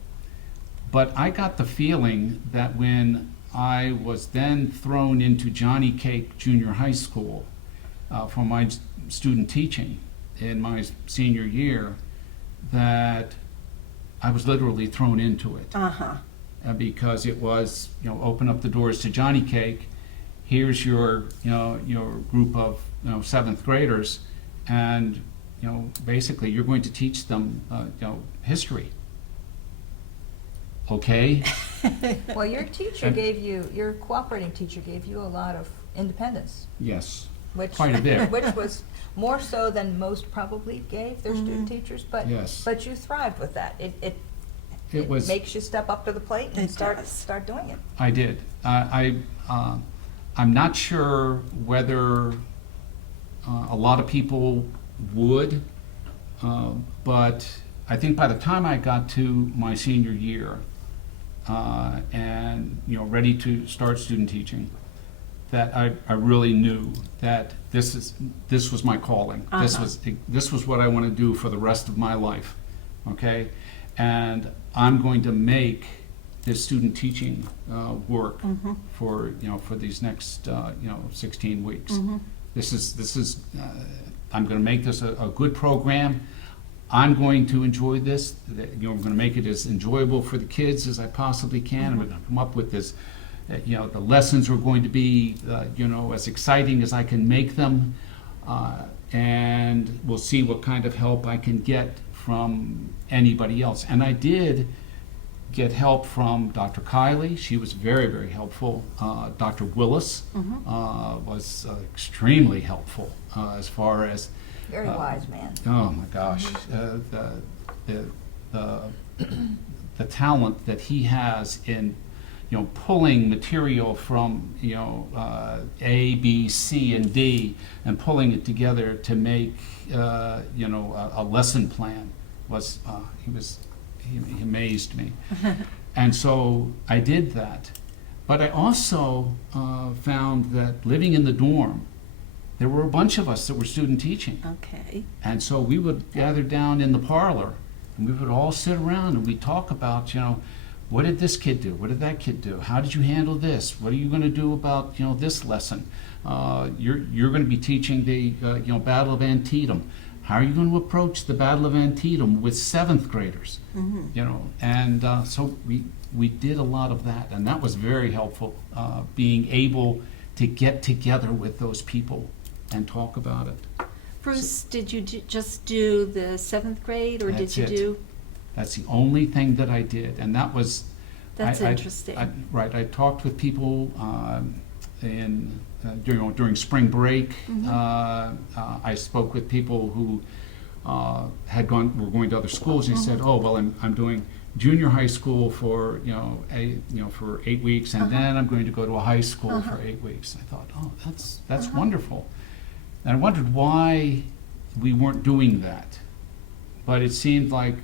But I got the feeling that when I was then thrown into Johnny Cake Junior High School for my student teaching in my senior year, that I was literally thrown into it. Because it was, you know, open up the doors to Johnny Cake. Here's your, you know, your group of, you know, 7th graders, and, you know, basically you're going to teach them, you know, history. Okay. Well, your teacher your cooperating teacher gave you a lot of independence. Yes. Which, Quite a bit. which was more so than most probably gave their student teachers, but Yes. but you thrived with that. It was. makes you step up to the plate and It does. start doing it. I did. I'm not sure whether a lot of people would, but I think by the time I got to my senior year, and, you know, ready to start student teaching, that I really knew that this was my calling. This was what I want to do for the rest of my life. Okay, and I'm going to make this student teaching work for, you know, for these next, you know, 16 weeks. This is I'm going to make this a good program. I'm going to enjoy this. You know, we're going to make it as enjoyable for the kids as I possibly can. And we're going to come up with this, you know, the lessons are going to be, you know, as exciting as I can make them. And we'll see what kind of help I can get from anybody else. And I did get help from Dr. Kiley. She was very, very helpful. Dr. Willis was extremely helpful as far as Very wise man. oh my gosh, the talent that he has in pulling material from, A, B, C, and D, and pulling it together to make, a lesson plan was, he amazed me. And so I did that. But I also found that living in the dorm, there were a bunch of us that were student teaching. Okay. And so we would gather down in the parlor, and we would all sit around and we'd talk about, what did this kid do? What did that kid do? How did you handle this? What are you going to do about, this lesson? You're going to be teaching the, Battle of Antietam. How are you going to approach the Battle of Antietam with 7th graders? And so we did a lot of that, and that was very helpful, being able to get together with those people and talk about it. Bruce, did you just do the 7th grade, or That's did you it. do? That's the only thing that I did, and that was. That's interesting. I talked with people during spring break. I spoke with people who were going to other schools, and they said, "Oh, well, I'm doing junior high school for for 8 weeks, and then I'm going to go to a high school for 8 weeks." I thought, "Oh, that's wonderful," and I wondered why we weren't doing that, but it seemed like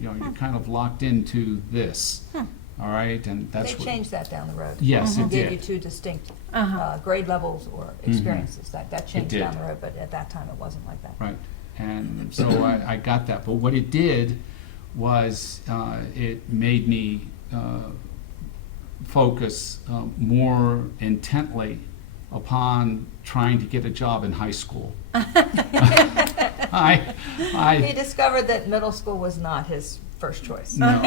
you're kind of locked into this, all right, and that's They changed that down the road. Yes, it Gave you did. 2 distinct Uh-huh. grade levels or experiences. That changed did. down the road, but at that time it wasn't like that. Right, and so I got that. But what it did was it made me focus more intently upon trying to get a job in high school. He discovered that middle school was not his first choice. No.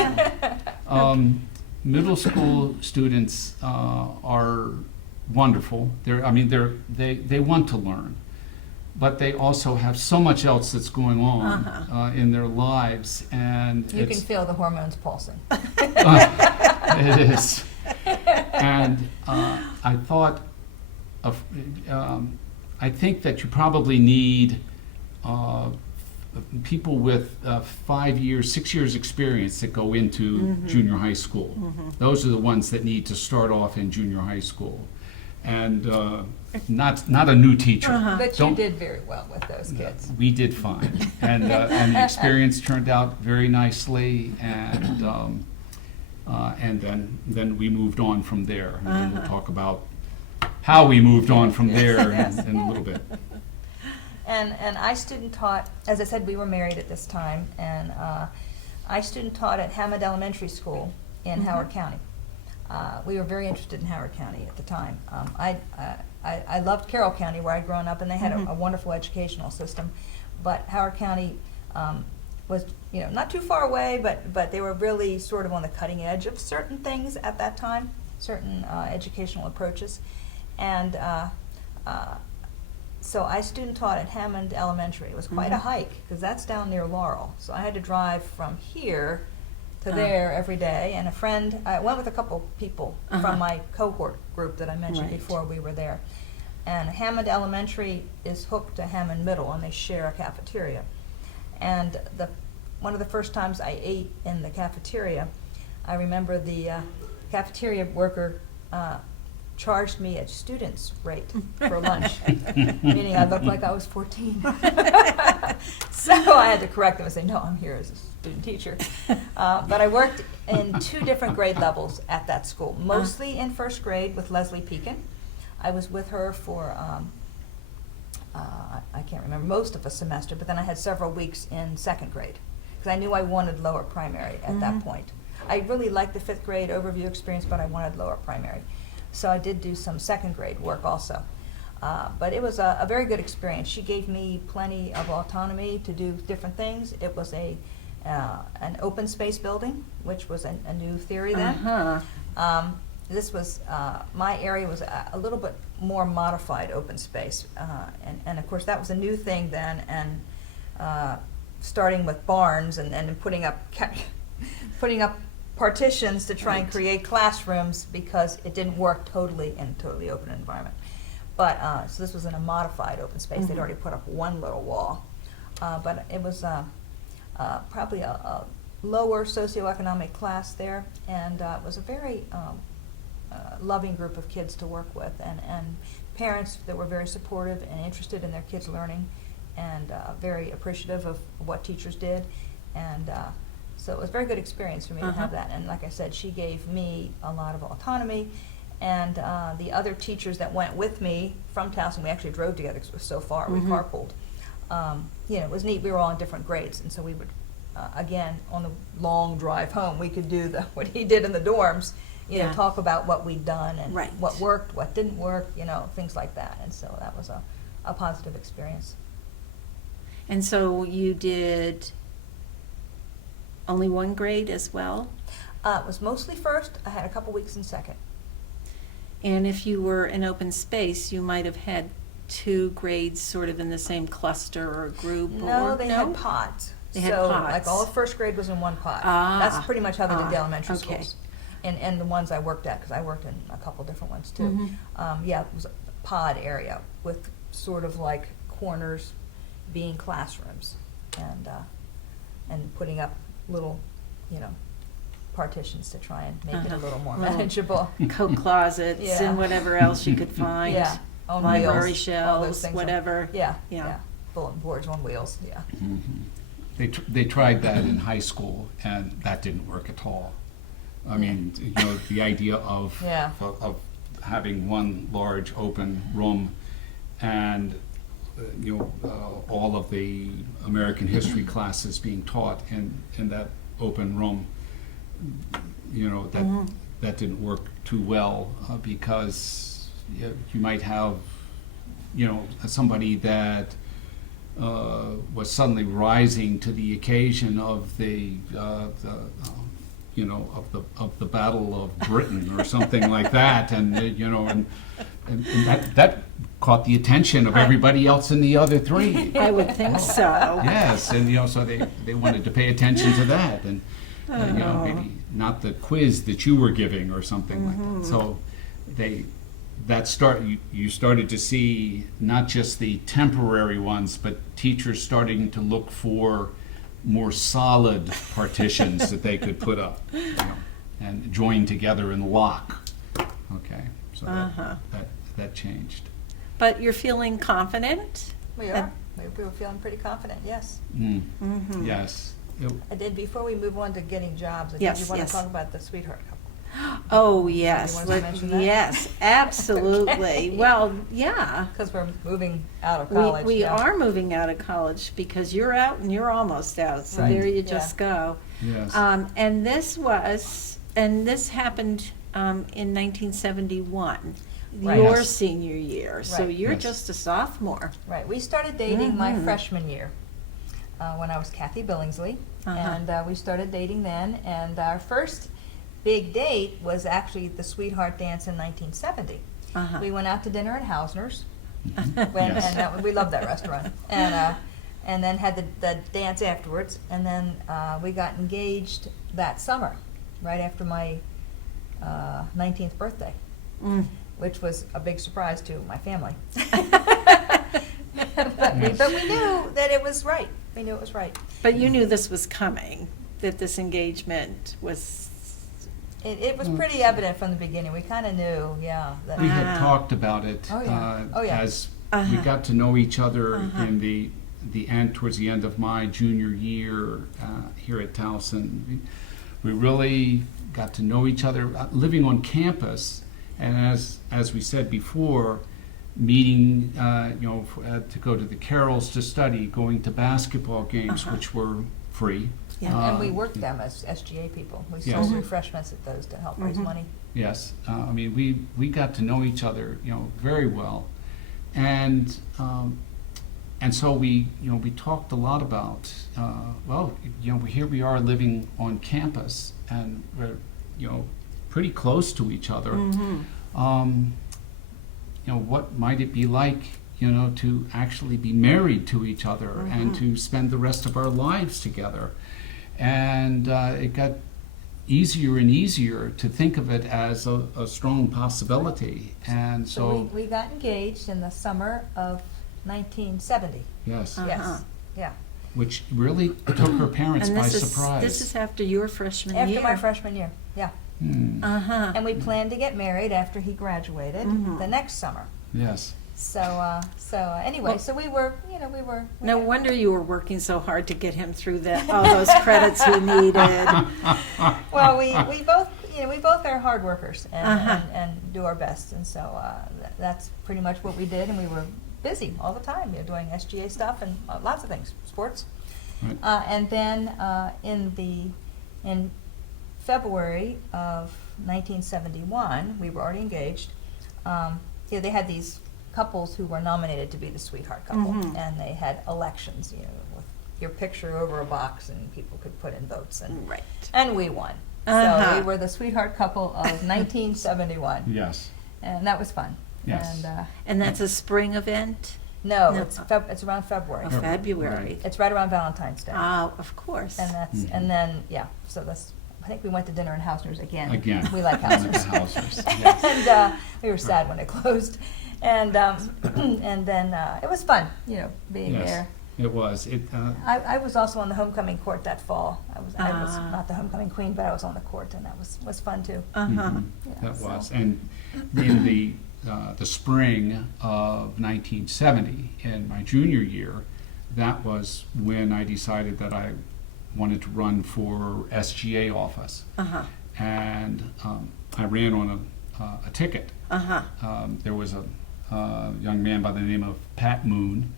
Middle school students are wonderful. They want to learn, but they also have so much else that's going on in their lives, and You can feel the hormones pulsing. it is. And I thought I think that you probably need people with 5 years, 6 years experience that go into junior high school. Those are the ones that need to start off in junior high school, and not a new teacher. But you did very well with those kids. We did fine, and the experience turned out very nicely, and then we moved on from there. And we'll talk about how we moved on from there in a little bit. And I student taught, as I said, we were married at this time, and I student taught at Hammond Elementary School in Howard County. We were very interested in Howard County at the time. I loved Carroll County, where I'd grown up, and they had a wonderful educational system. But Howard County was, not too far away, but they were really sort of on the cutting edge of certain things at that time, certain educational approaches. And so I student taught at Hammond Elementary. It was quite a hike, because that's down near Laurel. So I had to drive from here to there every day. And a friend, I went with a couple people from my cohort group that I mentioned before we were there. And Hammond Elementary is hooked to Hammond Middle, and they share a cafeteria. And one of the first times I ate in the cafeteria, I remember the cafeteria worker charged me at student's rate for lunch, meaning I looked like I was 14. So I had to correct them and say, no, I'm here as a student teacher. But I worked in 2 different grade levels at that school, mostly in first grade with Leslie Pekin. I was with her for, I can't remember, most of a semester, but then I had several weeks in second grade, because I knew I wanted lower primary at that point. I really liked the 5th grade overview experience, but I wanted lower primary. So I did do some second grade work also. But it was a very good experience. She gave me plenty of autonomy to do different things. It was an open space building, which was a new theory then. This was, my area was a little bit more modified open space. And of course that was a new thing then, and starting with barns and putting up partitions to try and create classrooms, because it didn't work totally in a totally open environment. But so this was in a modified open space. They'd already put up one little wall, but it was probably lower socioeconomic class there, and it was a very loving group of kids to work with, and parents that were very supportive and interested in their kids' learning, and very appreciative of what teachers did, and so it was a very good experience for me to have that. And like I said, she gave me a lot of autonomy, and the other teachers that went with me from Towson, we actually drove together because it was so far, we carpooled. You know, it was neat, we were all in different grades, and so we would, again, on the long drive home, we could do what he did in the dorms, you know, talk about what we'd done and what worked, what didn't work, you know, things like that. And so that was a positive experience. And so you did only one grade as well? It was mostly first. I had a couple weeks in second. And if you were in open space, you might have had 2 grades sort of in the same cluster or group? No, or they had pods. They had so pods. like all of first grade was in one pod. Ah, That's pretty much how they did the elementary okay. schools. And the ones I worked at, because I worked in a couple different ones too. Yeah, it was a pod area with sort of like corners being classrooms, and putting up little, you know, partitions to try and make it a little more manageable. Coat closets Yeah. and whatever else you could find. Yeah, on Library wheels, all those shelves, things. whatever. Yeah, Yeah. yeah, bulletin boards on wheels. Yeah. They tried that in high school, and that didn't work at all. I mean, you know, the idea of of having one large open room, and you know, all of the American history classes being taught in that open room. You know, that didn't work too well, because you might have, you know, somebody that was suddenly rising to the occasion of the you know, of the Battle of Britain or something like that, and you know, and that caught the attention of everybody else in the other 3. I would think so. Yes, and you know, so they wanted to pay attention to that, and you know, maybe not the quiz that you were giving or something like that. So you started to see not just the temporary ones, but teachers starting to look for more solid partitions that they could put up, you know, and join together and lock. Okay, so that changed. But you're feeling confident? We are. We were feeling pretty confident. Yes. Yes. I did. Before we move on to getting jobs, Yes, you want yes. to talk about the sweetheart couple? Oh, yes. You wanted to mention that? Yes, absolutely. Okay. Well, yeah. Because we're moving out of college. We yeah. are moving out of college because you're out and you're almost out, so Right. there you Yeah. just go. Yes. And this happened in 1971, Right. your Yes. senior year. So Right. you're Yes. just a sophomore. Right. We started dating my freshman year when I was Kathie Billingsley. And we started dating then. And our first big date was actually the sweetheart dance in 1970. We went out to dinner at Hausner's. Yes. And we loved that restaurant. And then had the dance afterwards. And then we got engaged that summer, right after my 19th birthday, which was a big surprise to my family. but we knew that it was right. We knew it was right. But you knew this was coming, that this engagement was... It was pretty evident from the beginning. We kind of knew, yeah. That We had talked about it Oh, yeah. Oh, yeah. as we got to know each other in the end, towards the end of my junior year here at Towson. We really got to know each other living on campus, and as we said before, meeting you know, to go to the carols to study, going to basketball games, which were free. Yeah. And we worked them as SGA people. We Yes. sold refreshments at those to help raise money. Yes, I mean, we got to know each other, you know, very well, and so we talked a lot about, well, you know, here we are living on campus, and we're, you know, pretty close to each other. You know, what might it be like, you know, to actually be married to each other and to spend the rest of our lives together? And it got easier and easier to think of it as a strong possibility. And so we got engaged in the summer of 1970. yes, Yes, yeah. which really took her parents And by this surprise. is after your freshman year. After my freshman year, yeah. Uh-huh. And we planned to get married after he graduated the next summer. Yes. So anyway, Well- so we were. No wonder you were working so hard to get him through all those credits he needed. Well, we both are hard workers Uh-huh. and do our best, and so that's pretty much what we did, and we were busy all the time, doing SGA stuff and lots of things, sports. Right. And then in February of 1971, we were already engaged. They had these couples who were nominated to be the sweetheart couple, and they had elections, with your picture over a box, and people could put in votes, Right. and we won. Uh-huh. So we were the sweetheart couple of 1971, Yes. and that was fun. Yes. And And that's a spring event? no, No. it's around February. Oh, February. February. It's right around Valentine's Day. Of course. And that's and then so that's. I think we went to dinner in Hausner's again. Again. We like Went to Hausner's. Hausner's, yes. And we were sad when it closed, and then it was fun, being Yes. there. It was. I was also on the homecoming court that fall. I was Ah. not the homecoming queen, but I was on the court, and that was fun too. Uh-huh. Yeah, That so- was. And in the spring of 1970, in my junior year, that was when I decided that I wanted to run for SGA office. Uh-huh. And I ran on a ticket. Uh-huh. There was a young man by the name of Pat Moon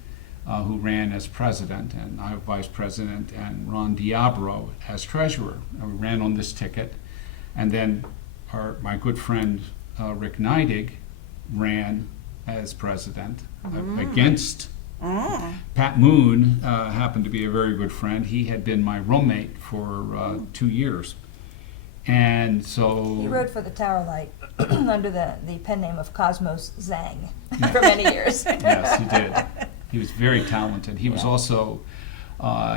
who ran as president, and I was vice president, and Ron Diabro as treasurer. And we ran on this ticket. And then my good friend Rick Neidig ran as president against Pat Moon. Happened to be a very good friend. He had been my roommate for 2 years. And so He rode for the Tower Light under the pen name of Cosmos Zhang for many years. Yes, he did. He was very talented. He was Yeah. also,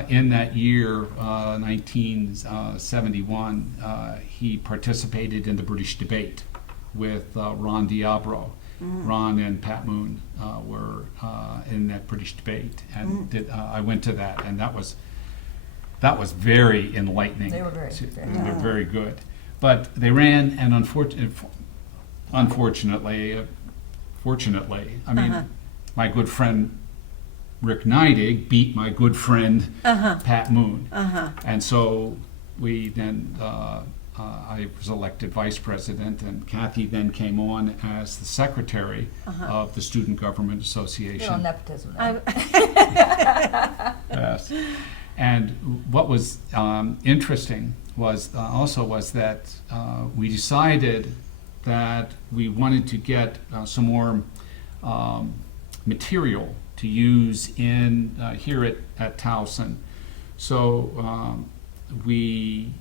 in that year, 1971, he participated in the British debate with Ron Diabro. Ron and Pat Moon were in that British debate, and I went to that, and that was very enlightening. They were very They were very good. But they ran, and fortunately, I mean, my good friend Rick Neidig beat my good friend Pat Moon. And so we then, I was elected vice president, and Kathie then came on as the secretary of the Student Government Little Association. nepotism there. Yes. And what was interesting was that we decided that we wanted to get some more material to use in here at Towson. So we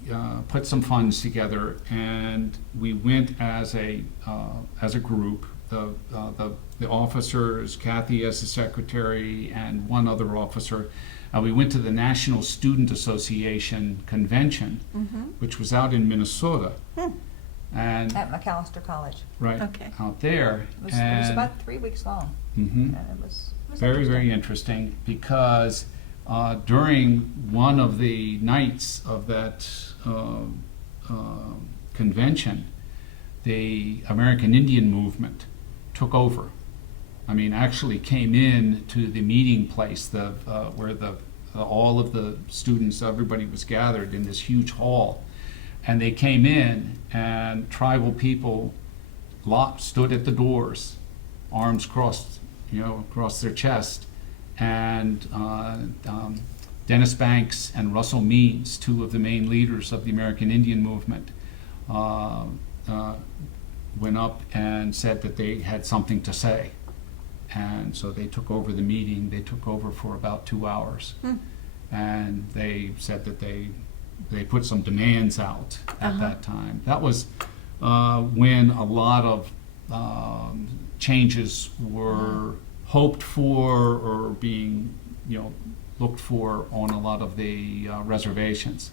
put some funds together, and we went as a group. The officers, Kathie as the secretary, and one other officer. We went to the National Student Association convention, which was out in Minnesota, and At McAllister College. right Okay. out there. It was And about 3 weeks long, mhm, and it was very, interesting. very interesting, because during one of the nights of that convention, the American Indian movement took over. I mean, actually came in to the meeting place, where all of the students, everybody was gathered in this huge hall, and they came in, and tribal people stood at the doors, arms crossed, across their chest, and Dennis Banks and Russell Means, two of the main leaders of the American Indian movement, went up and said that they had something to say. And so they took over the meeting. They took over for about 2 hours. And they said that they put some demands out at that time. That was when a lot of changes were hoped for, or being, looked for on a lot of the reservations.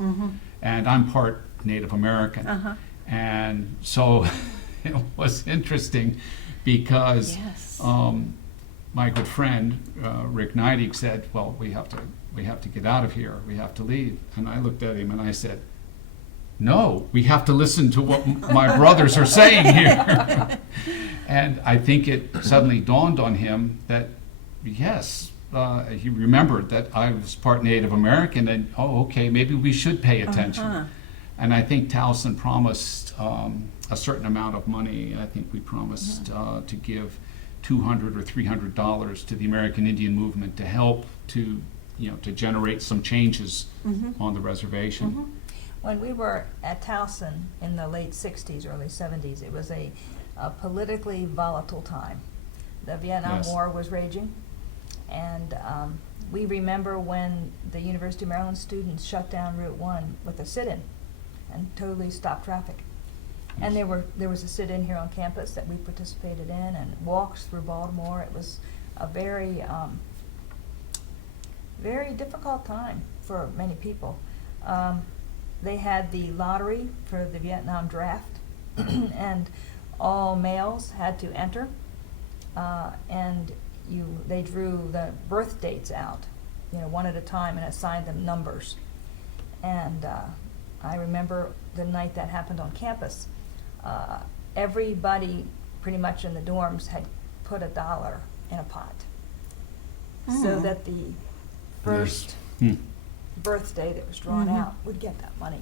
And I'm part Native American. And so it was interesting because Yes. my good friend Rick Neidig said, "Well, we have to get out of here. We have to leave." And I looked at him and I said, "No, we have to listen to what my brothers are saying here." And I think it suddenly dawned on him that, yes, he remembered that I was part Native American, and okay, maybe we should pay attention. Uh-huh. And I think Towson promised a certain amount of money. I think we promised to give $200 or $300 to the American Indian movement to help to generate some changes on the reservation. When we were at Towson in the late 60s, early 70s, it was a politically volatile time. The Vietnam Yes. War was raging, and we remember when the University of Maryland students shut down Route 1 with a sit-in and totally stopped traffic. And there was a sit-in here on campus that we participated in, and walks through Baltimore. It was a very, very difficult time for many people. They had the lottery for the Vietnam draft, and all males had to enter, and they drew the birth dates out, one at a time, and assigned them numbers. And I remember the night that happened on campus. Everybody pretty much in the dorms had put $1 in a pot, so that the first birthday that was drawn out would get that money.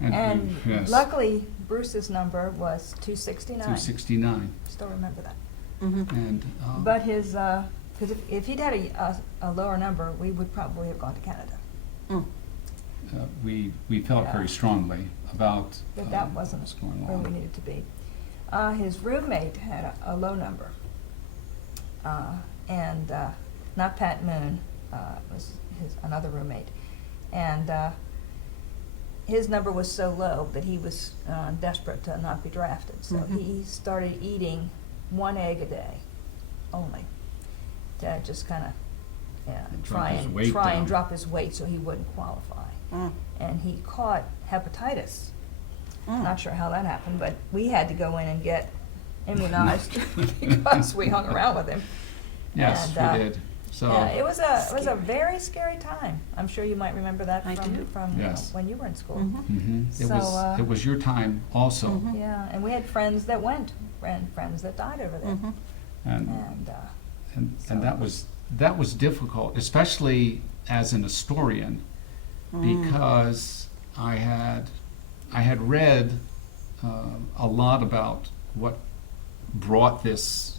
And yes, luckily, Bruce's number was 269. 269. Still remember that. And But his, because if he'd had a lower number, we would probably have gone to Canada. we felt Yeah. very strongly about But that wasn't what's going where we on. needed to be. His roommate had a low number, and not Pat Moon, was another roommate, and his number was so low that he was desperate to not be drafted. So he started eating 1 egg a day, only, to just kind of Drop his weight try down. and drop his weight so he wouldn't qualify. And he caught hepatitis. Not sure how that happened, but we had to go in and get immunized because we hung around with him. Yes, And, we did. So Yeah, it was a very scary time. I'm sure you might remember that I do. from Yes. when you were in school. it So, was your time also, Yeah, and we had friends that went, and friends that died over there. and And so- that was difficult, especially as an historian, because I had read a lot about what brought this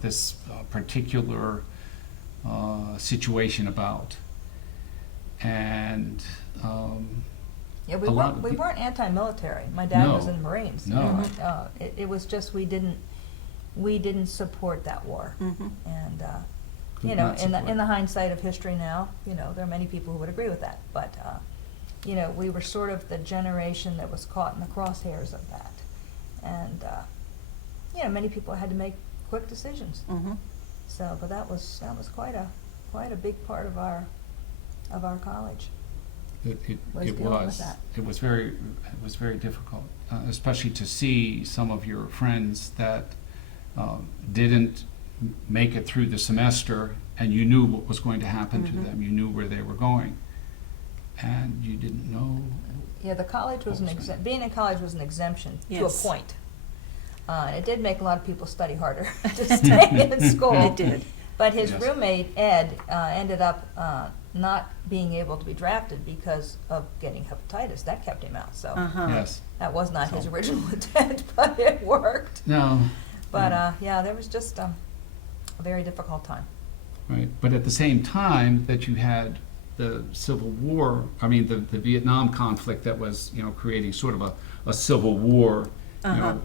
this particular situation about, and yeah, a lot of we peop- weren't anti-military. My dad was No. in the Marines. No. It was just we didn't support that war. And Could not in support. the hindsight of history now, there are many people who would agree with that. But we were sort of the generation that was caught in the crosshairs of that, and many people had to make quick decisions. So, but that was quite a big part of our college. It Was it dealing with was. that. It was very difficult, especially to see some of your friends that didn't make it through the semester, and you knew what was going to happen to them. You knew where they were going, and you didn't know. Yeah, the college was being in college was an exemption to a Yes. point. It did make a lot of people study harder to stay in school. It did. But his Yes. roommate, Ed, ended up not being able to be drafted because of getting hepatitis. That kept him out. So Yes. that was not his So- original intent, but it worked. No. But there was just a very difficult time. Right. But at the same time that you had the Civil War, the Vietnam conflict that was, creating sort of a civil war,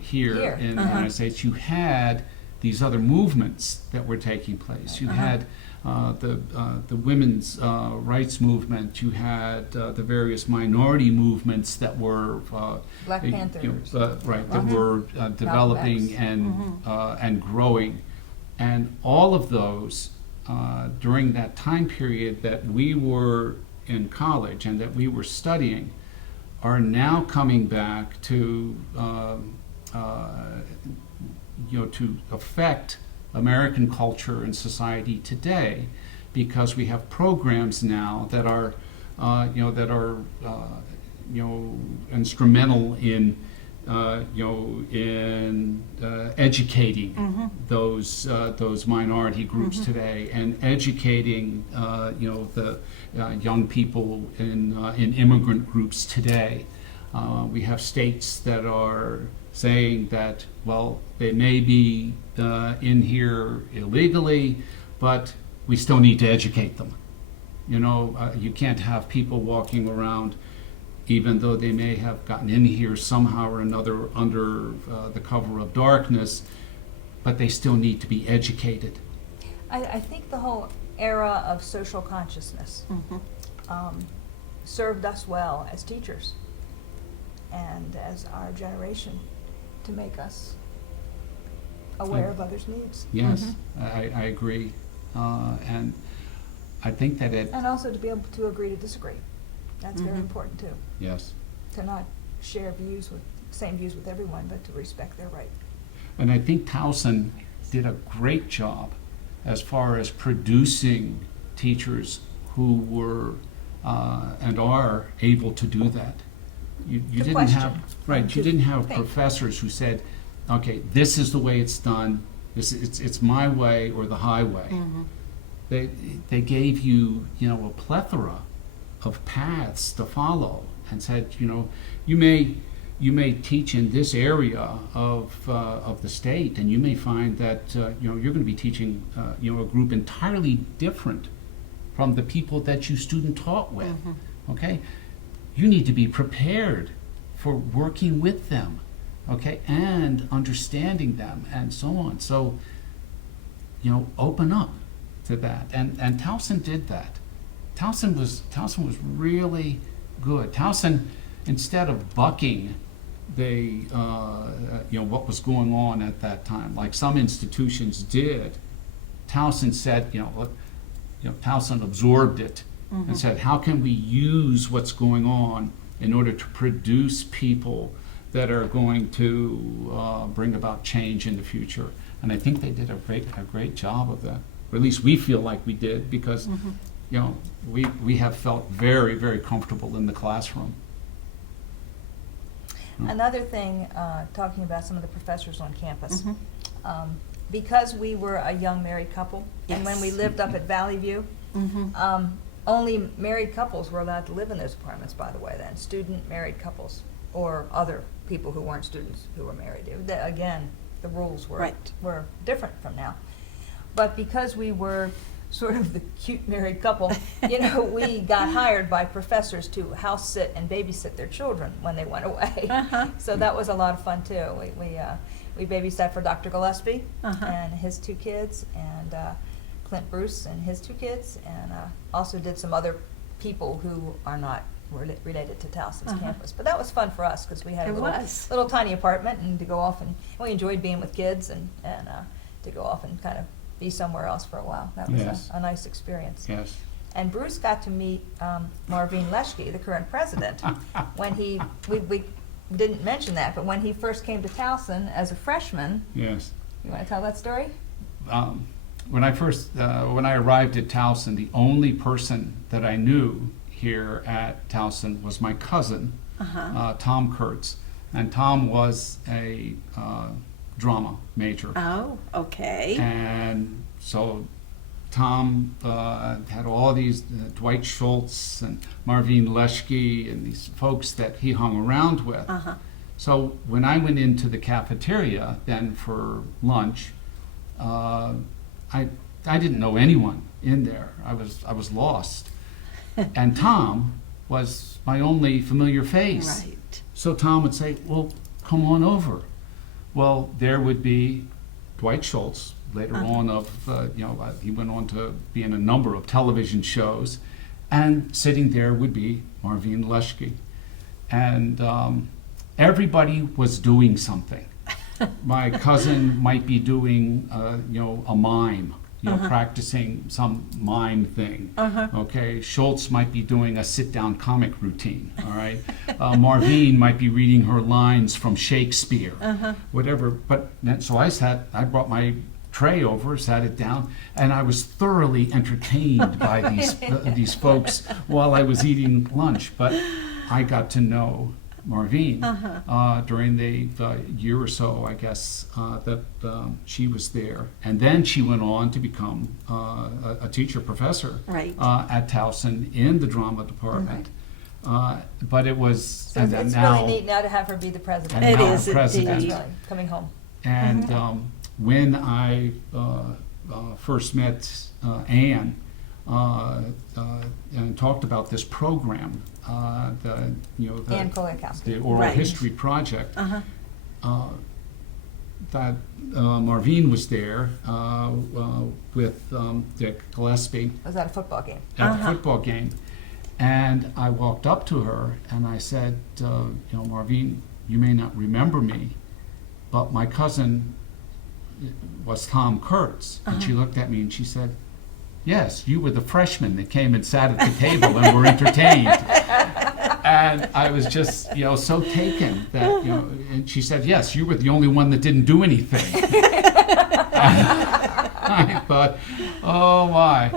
here in the United States, you had these other movements that were taking place. You had the women's rights movement. You had the various minority movements that were Black Panthers. that were developing and growing, and all of those during that time period that we were in college and that we were studying are now coming back to to affect American culture and society today, because we have programs now that are instrumental in educating those minority groups today, and educating the young people in immigrant groups today. We have states that are saying that, well, they may be in here illegally, but we still need to educate them. You can't have people walking around, even though they may have gotten in here somehow or another under the cover of darkness, but they still need to be educated. I think the whole era of social consciousness served us well as teachers and as our generation, to make us aware of others' needs. Yes, I agree. And I think that it... And also to be able to agree to disagree. That's very important too. Yes. To not share same views with everyone, but to respect their right. And I think Towson did a great job as far as producing teachers who were and are able to do that. You didn't question. have you didn't have think. professors who said, okay, this is the way it's done. It's my way or the highway. They gave you a plethora of paths to follow, and said, you may teach in this area of the state, and you may find that you're going to be teaching a group entirely different from the people that you student taught with. Okay, you need to be prepared for working with them, okay, and understanding them, and so on. So open up to that, and Towson did that. Towson was really good. Towson, instead of bucking what was going on at that time, like some institutions did, Towson said, Towson absorbed it and said, how can we use what's going on in order to produce people that are going to bring about change in the future? And I think they did a great job of that. Or at least we feel like we did, because we have felt very, very comfortable in the classroom. Another thing, talking about some of the professors on campus, because we were a young married couple, and when we lived up at Valley View, only married couples were allowed to live in those apartments, by the way, then. Student married couples, or other people who weren't students who were married. Again, the rules were different from now. But because we were sort of the cute married couple, we got hired by professors to house sit and babysit their children when they went away. So that was a lot of fun too. We babysat for Dr. Gillespie and his 2 kids, and Clint Bruce and his 2 kids, and also did some other people who are not related to Towson's campus. But that was fun for us, because we had a little tiny apartment, and to go off, and we enjoyed being with kids, and to go off and kind of be somewhere else for a while. That was a nice experience. Yes. And Bruce got to meet Marvin Leschke, the current president, when we didn't mention that, but when he first came to Towson as a freshman. Yes. You want to tell that story? When I arrived at Towson, the only person that I knew here at Towson was my cousin, Tom Kurtz. And Tom was a drama major. Oh, okay. And so Tom had all these Dwight Schultz and Marvin Leschke and these folks that he hung around with. So when I went into the cafeteria then for lunch, I didn't know anyone in there. I was lost. And Tom was my only familiar face. Right. So Tom would say, well, come on over. Well, there would be Dwight Schultz, later on he went on to be in a number of television shows, and sitting there would be Marvin Leschke. And everybody was doing something. My cousin might be doing, a mime, practicing some mime thing. Okay, Schultz might be doing a sit-down comic routine. All right, Marvine might be reading her lines from Shakespeare, whatever. But then, so I brought my tray over, sat it down, and I was thoroughly entertained by these folks while I was eating lunch. But I got to know Marvine during the year or so, I guess, that she was there. And then she went on to become a teacher professor Right. at Towson in the drama department. But it was, So and it's now, really neat now to have her be the president. and It now is president. That's indeed. really coming home. And when I first met Anne and talked about this program, Ann Kolakowski. the oral Right. history project, Uh-huh. that Marvine was there with Dick Gillespie I was at a football game. at the football game. And I walked up to her and I said, Marvine, you may not remember me, but my cousin was Tom Kurtz. And she looked at me and she said, yes, you were the freshman that came and sat at the table and were entertained. And I was just, so taken that, and she said, yes, you were the only one that didn't do anything. I thought, oh my.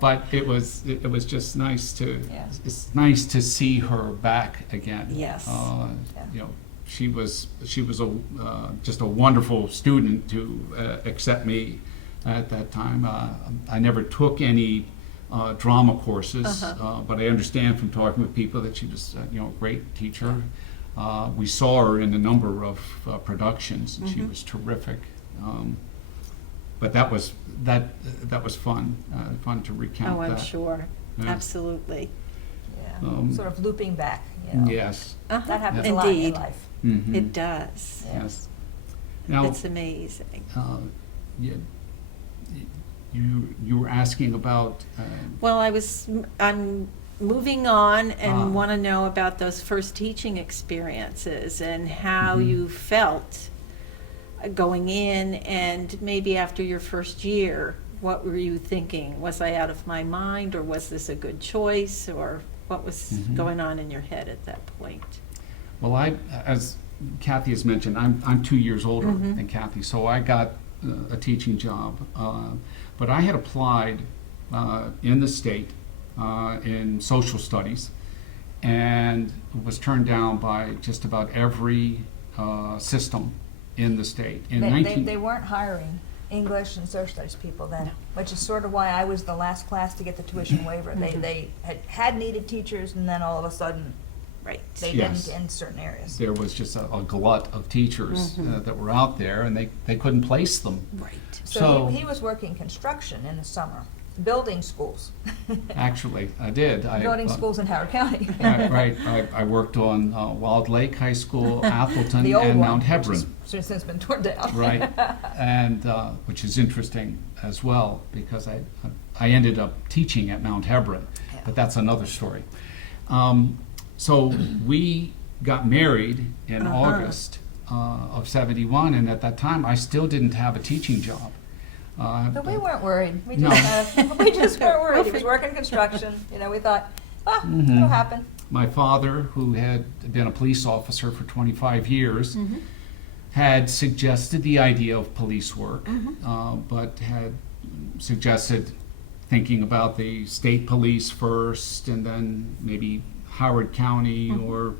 But it was just nice to, it's nice to see her back again. Yes. She was just a wonderful student to accept me at that time. I never took any drama courses, but I understand from talking with people that she was a great teacher. We saw her in a number of productions, and she was terrific. But that was fun to recount. Oh, I'm that. sure. Yeah. Absolutely. Yeah. Sort of looping back. Yes. That happens a lot in Indeed. life. Mhm. It does. Yes. Now, It's amazing. you were asking about. Well, I'm moving on and Ah. want to know about those first teaching experiences and how Mhm. you felt going in, and maybe after your first year, what were you thinking? Was I out of my mind, or was this a good choice, or what was Mhm. going on in your head at that point? Well, as Kathie has mentioned, I'm 2 years older Mhm. than Kathie, so I got a teaching job. But I had applied in the state in social studies and was turned down by just about every system in the state. In They weren't hiring English and social studies people then, which is sort of why I was the last class to get the tuition waiver. They had needed teachers, and then all of a sudden Right. they Yes. didn't in certain areas. there was just a glut of teachers that were out there, and they couldn't place them. Right. So- He was working construction in the summer, building schools. Actually, I did. Building schools in Howard County. Right. I worked on Wild Lake High School, Appleton, The old and one, Mount Hebron. which has since been torn down. Right, and which is interesting as well, because I ended up teaching at Mount Hebron, but that's another story. So we got married in August of '71, and at that time I still didn't have a teaching job. But we weren't worried. We No. we just weren't worried. He was working construction. We thought, it'll happen. My father, who had been a police officer for 25 years, had suggested the idea of police work, but had suggested thinking about the state police first, and then maybe Howard County or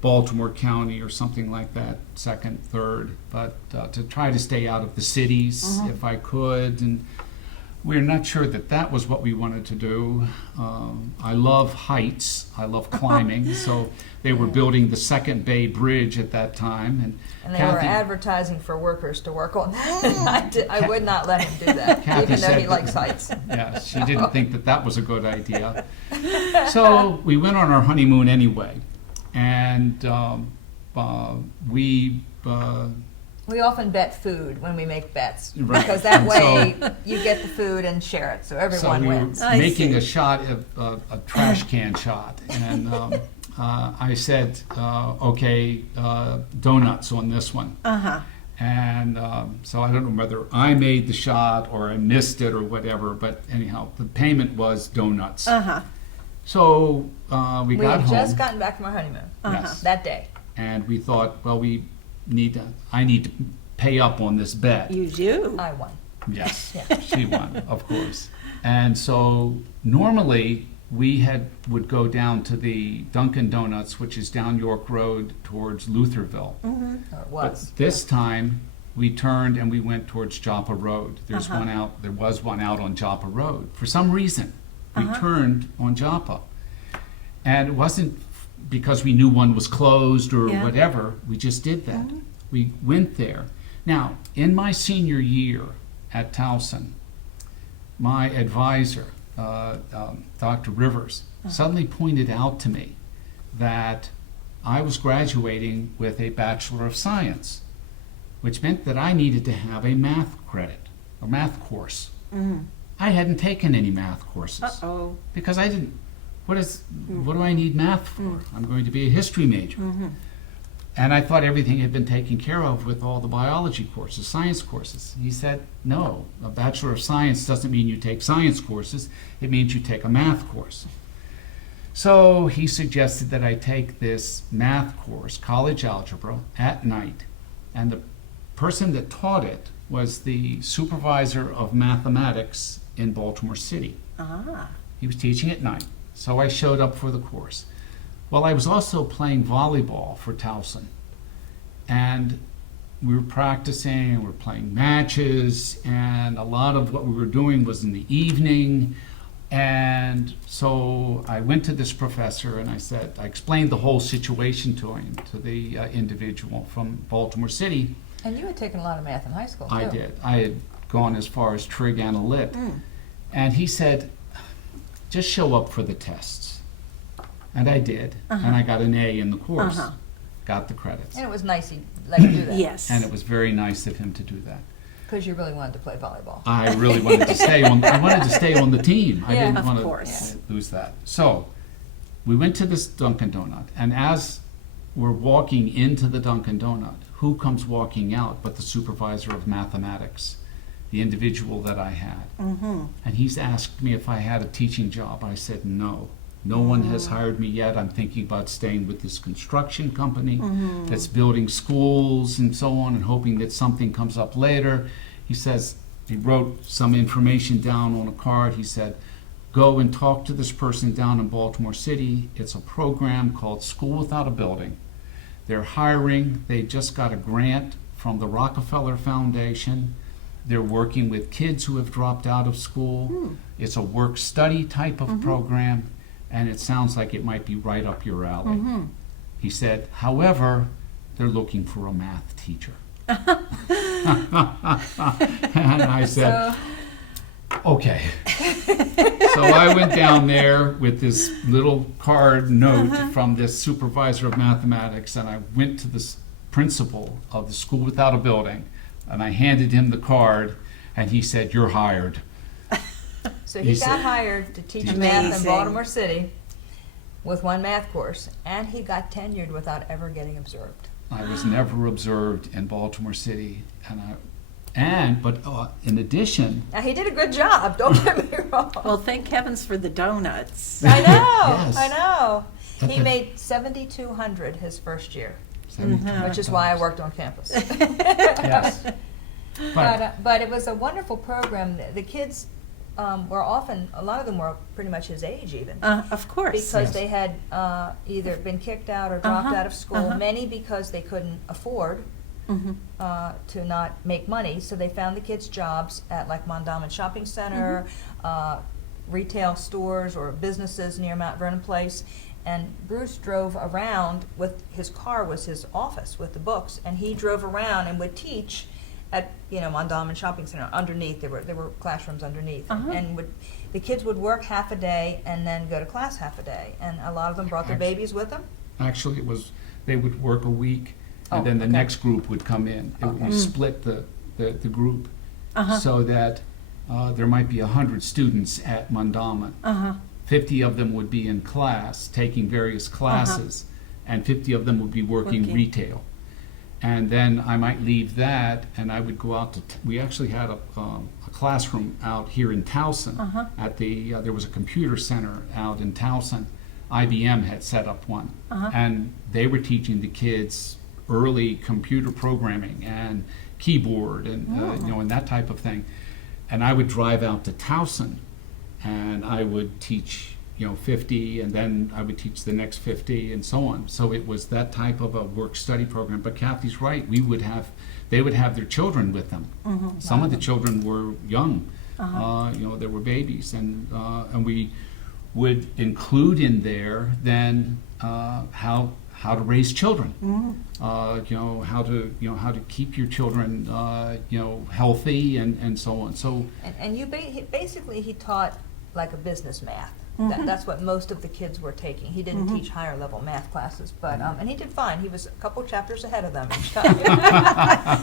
Baltimore County or something like that, second, third, but to try to stay out of the cities if I could. And we're not sure that was what we wanted to do. I love heights. I love climbing. So they were building the Second Bay Bridge at that time. And they were Kathie- advertising for workers to work on that. I would not let him do that, Kathie even though said he that- likes heights. Yeah, she didn't think that was a good idea. So we went on our honeymoon anyway. And we We often bet food when we make bets, Right. because that And way you get the food and share it, so So everyone we wins. were I making see. a shot of a trash can shot, and I said, "Okay, donuts on this one." Uh-huh. And so I don't know whether I made the shot or I missed it or whatever, but anyhow, the payment was donuts. Uh-huh. So we We got had home. just gotten back from our honeymoon Yes. that day. And we thought, well, I need to pay up on this bet. You do? I won. Yes, Yeah. she won, of course. And so normally we would go down to the Dunkin' Donuts, which is down York Road towards Lutherville. Mm-hmm. Or it But was. this time we turned and we went towards Joppa Road. There was one out on Joppa Road. For some reason, we turned on Joppa. And it wasn't because we knew one was closed or Yeah. whatever. We just did that. We went there. Now, in my senior year at Towson, my advisor, Dr. Rivers, suddenly pointed out to me that I was graduating with a Bachelor of Science, which meant that I needed to have a math credit, a math course. I hadn't taken any math courses Uh-oh. because I didn't. What do I need math for? I'm going to be a history major. And I thought everything had been taken care of with all the biology courses, science courses. He said, no, a Bachelor of Science doesn't mean you take science courses, it means you take a math course. So he suggested that I take this math course, college algebra, at night. And the person that taught it was the supervisor of mathematics in Baltimore City. Ah. He was teaching at night, so I showed up for the course. Well, I was also playing volleyball for Towson, and we were practicing, and we were playing matches, and a lot of what we were doing was in the evening. And so I went to this professor and I explained the whole situation to him, to the individual from Baltimore City. And you had taken a lot of math in high school, too. I did. I had gone as far as trig and a lit. And he said, just show up for the tests. And I did. And I got an A in the course. Got the credits. And it was nice he let you do that. Yes. And it was very nice of him to do that. Because you really wanted to play volleyball. I really wanted to stay on. I wanted to stay on the team. I Yeah, didn't of want course. to lose that. So we went to this Dunkin' Donut, and as we're walking into the Dunkin' Donut, who comes walking out but the supervisor of mathematics, the individual that I had. And he's asked me if I had a teaching job. I said no. No one has hired me yet. I'm thinking about staying with this construction company that's building schools and so on, and hoping that something comes up later. He says, he wrote some information down on a card. He said, go and talk to this person down in Baltimore City. It's a program called School Without a Building. They're hiring. They just got a grant from the Rockefeller Foundation. They're working with kids who have dropped out of school. It's a work-study type of program, and it sounds like it might be right up your alley. He said, however, they're looking for a math teacher. And I said, okay. So I went down there with this little card note from this supervisor of mathematics, and I went to the principal of the School Without a Building, and I handed him the card, and he said, you're hired. So He he said- got hired to teach math in Amazing. Baltimore City with one math course, and he got tenured without ever getting observed. I was never observed in Baltimore City, but in addition, Now, he did a good job, don't get me wrong. Well, thank heavens for the donuts. I know, Yes. I know. At He the- made $7,200 his first year, $72. which is why I worked on campus. Yes. But it was a wonderful program. The kids were often, a lot of them were pretty much his age even. Of course. Because Yes. they had either been kicked out or dropped out of school, uh-huh. many because they couldn't afford to not make money. So they found the kids jobs at like Mondawmin Shopping Center, retail stores or businesses near Mount Vernon Place. And Bruce drove around with, his car was his office with the books, and he drove around and would teach at, Mondawmin Shopping Center underneath. There were classrooms underneath, and the kids would work half a day and then go to class half a day. And a lot of them brought their babies with them. Actually, they would work a week, and Oh, then the okay. next group would come in. We split the group so that there might be 100 students at Mondawmin. 50 of them would be in class, taking various classes, and 50 of them would be working Working. retail. And then I might leave that, and I would go out to. We actually had a classroom out here in Towson. At the there was a computer center out in Towson. IBM had set up one, and they were teaching the kids early computer programming and keyboard and and that type of thing. And I would drive out to Towson, and I would teach 50, and then I would teach the next 50, and so on. So it was that type of a work-study program. But Kathie's right. They would have their children with them. Some of the children were young. They were babies, and we would include in there then how to raise children. How to keep your children healthy and so on. So And you basically he taught like a business math. That's what most of the kids were taking. He didn't teach higher level math classes, but and he did fine. He was a couple chapters ahead of them each time.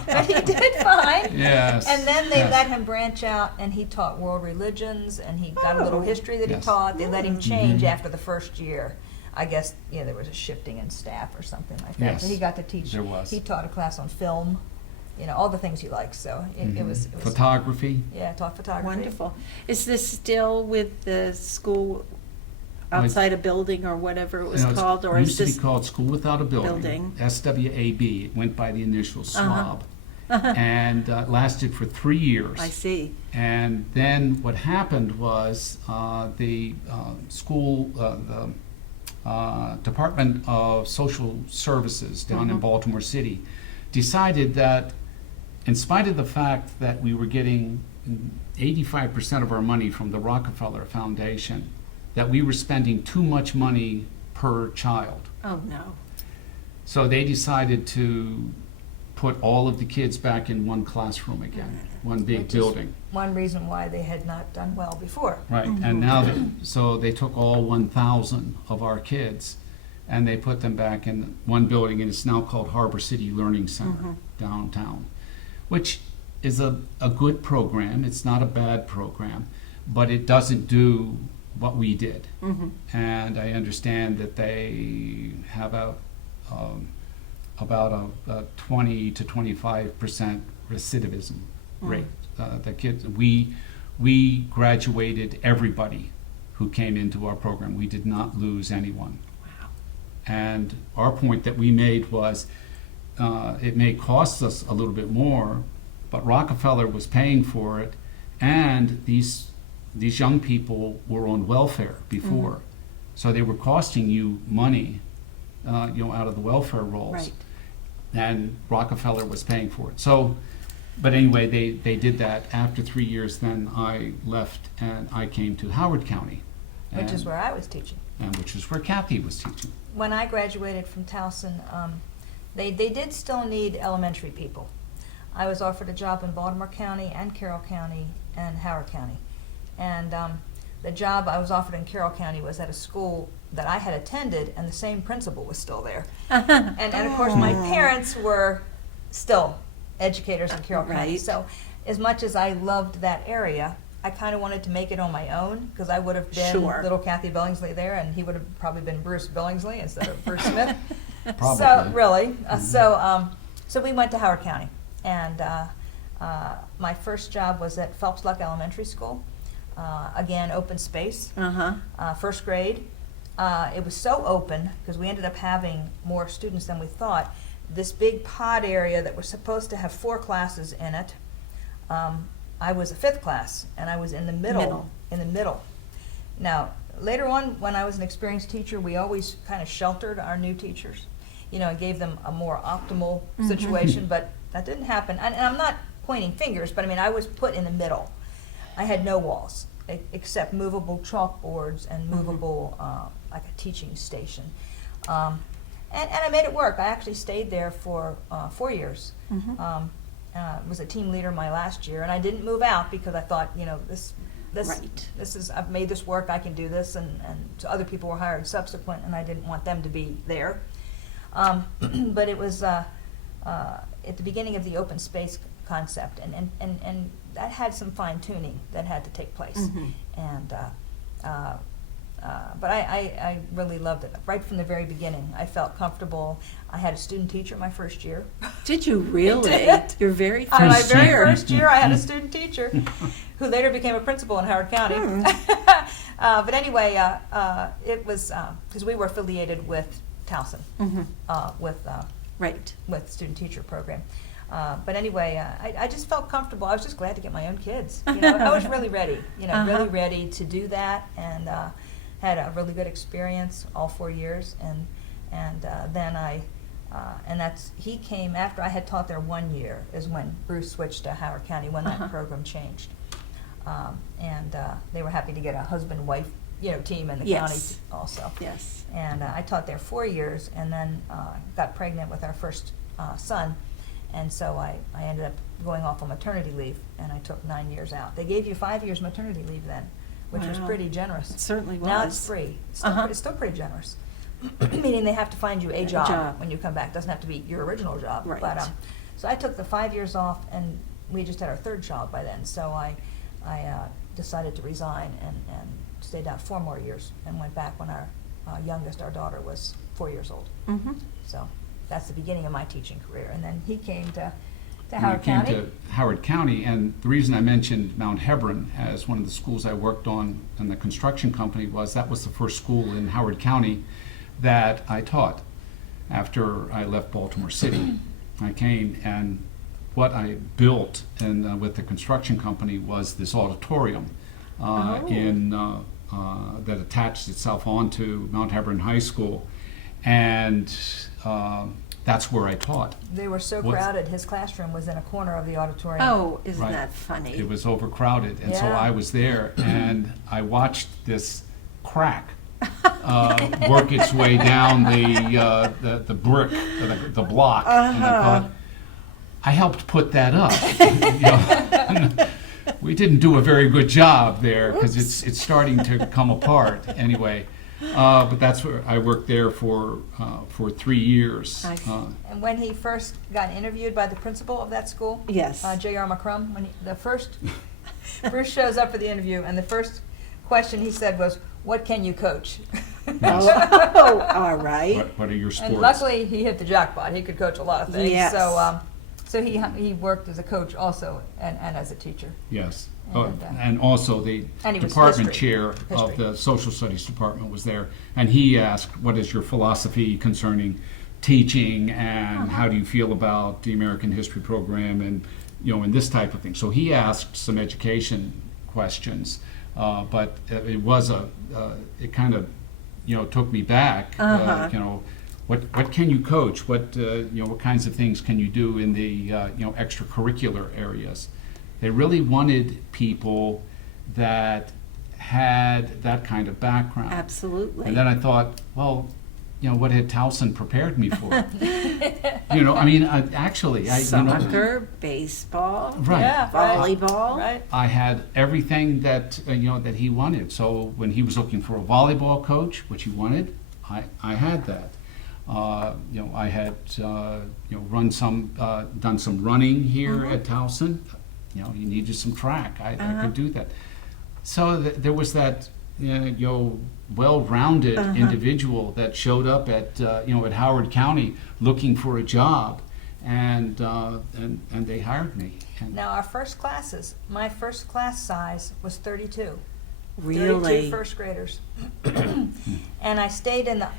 But he did fine. Yes. And then they let him branch out, and he taught world religions, and he got a little history that he Yes. taught. They let him change after the first year. I guess there was a shifting in staff or something like that. Yes, So he got to teach. there was. He taught a class on film, all the things you like. So it was photography. yeah, taught photography. Wonderful. Is this still with the school outside a building or whatever it was called, or It is used to this be called School Without a Building. building? SWAB. It went by the initial SWAB. And lasted for 3 years. I see. And then what happened was the school, Department of Social Services down in Baltimore City decided that in spite of the fact that we were getting 85% of our money from the Rockefeller Foundation, that we were spending too much money per child. Oh, no. So they decided to put all of the kids back in one classroom again, one big Which is building. one reason why they had not done well before. Right, and now, so they took all 1,000 of our kids and they put them back in one building, and it's now called Harbor City Learning Center downtown, which is a good program. It's not a bad program, but it doesn't do what we did. And I understand that they have about a 20 to 25% recidivism rate. The kids, we graduated everybody who came into our program. We did not lose anyone. Wow. And our point that we made was it may cost us a little bit more, but Rockefeller was paying for it, and these young people were on welfare before, so they were costing you money, out of the welfare rolls. Right. And Rockefeller was paying for it. So, but anyway, they did that. After 3 years, then I left and I came to Howard County. Which is where I was teaching. And which is where Kathie was teaching. When I graduated from Towson, they did still need elementary people. I was offered a job in Baltimore County and Carroll County and Howard County. And the job I was offered in Carroll County was at a school that I had attended, and the same principal was still there. And of course, my parents were still educators in Carroll County. Right. So as much as I loved that area, I kind of wanted to make it on my own, because I would have been Sure. little Kathie Billingsley there, and he would have probably been Bruce Billingsley instead of Bruce Smith. Probably. So really, so we went to Howard County, and my first job was at Phelps Luck Elementary School. Again, open space. First grade. It was so open because we ended up having more students than we thought. This big pod area that was supposed to have 4 classes in it. I was a 5th class, and I was in the middle. In the middle. Now, later on, when I was an experienced teacher, we always kind of sheltered our new teachers. And gave them a more optimal situation, but that didn't happen. And I'm not pointing fingers, but I was put in the middle. I had no walls except movable chalkboards and movable, like a teaching station. And I made it work. I actually stayed there for 4 years. Was a team leader my last year, and I didn't move out because I thought, this is, I've made this work, I can do this, and so other people were hired subsequent, and I didn't want them to be there. But it was at the beginning of the open space concept, and that had some fine tuning that had to take place. And but I really loved it. Right from the very beginning, I felt comfortable. I had a student teacher my first year. Did you really? did. Your very On my first very year? first year, I had a student teacher who later became a principal in Howard County. But anyway, it was because we were affiliated with Towson, Right. with student teacher program. But anyway, I just felt comfortable. I was just glad to get my own kids. You know, I was really ready. You know, really ready to do that, and had a really good experience all 4 years. And then he came after I had taught there 1 year. Is when Bruce switched to Howard County when that program changed. And they were happy to get a husband-wife, team in the Yes. county also. Yes. And I taught there 4 years, and then got pregnant with our first son, and so I ended up going off on maternity leave, and I took 9 years out. They gave you 5 years maternity leave then, which was Wow. pretty generous. It certainly was. Now it's free. It's still pretty generous, meaning they have to find you a job when you come back. It doesn't have to be your original job. Right. But so I took the 5 years off, and we just had our third child by then. So I decided to resign and stayed out 4 more years and went back when our youngest, our daughter, was 4 years old. Mm-hmm. So that's the beginning of my teaching career. And then he came to When Howard I came County. to Howard County, and the reason I mentioned Mount Hebron as one of the schools I worked on in the construction company was that was the first school in Howard County that I taught. After I left Baltimore City, I came, and what I built with the construction company was this auditorium that attached itself onto Mount Hebron High School, and that's where I taught. They were so crowded, his classroom was in a corner of the auditorium. Oh, isn't Right. that funny? It was overcrowded, and so Yeah. I was there, and I watched this crack work its way down the brick, the block, and I thought, I helped put that up. We didn't do a very good job there because it's starting to come apart anyway. But that's where I worked there for 3 years. I see. And when he first got interviewed by the principal of that school, Yes. J.R. McCrum, Bruce shows up for the interview, and the first question he said was, "What can you coach?" Oh, all right. What are your sports? And luckily, he hit the jackpot. He could coach a lot of things. Yes. So he worked as a coach also and as a teacher. Yes. And, And also the and he was department history. chair History. of the social studies department was there, and he asked, what is your philosophy concerning teaching, and how do you feel about the American history program, and and this type of thing. So he asked some education questions, but it was it kind of took me back. What can you coach? What what kinds of things can you do in the extracurricular areas? They really wanted people that had that kind of background. Absolutely. And then I thought, well, what had Towson prepared me for? Actually, Soccer, baseball, Right. Yeah, volleyball. Right. I had everything that that he wanted. So when he was looking for a volleyball coach, which he wanted, I had that. I had done some running here at Towson. You needed some track. I could do that. So there was that well-rounded individual that showed up at at Howard County looking for a job, and they hired me. And Now, our first classes, my first class size was 32. 32 Really? first graders. And I stayed in the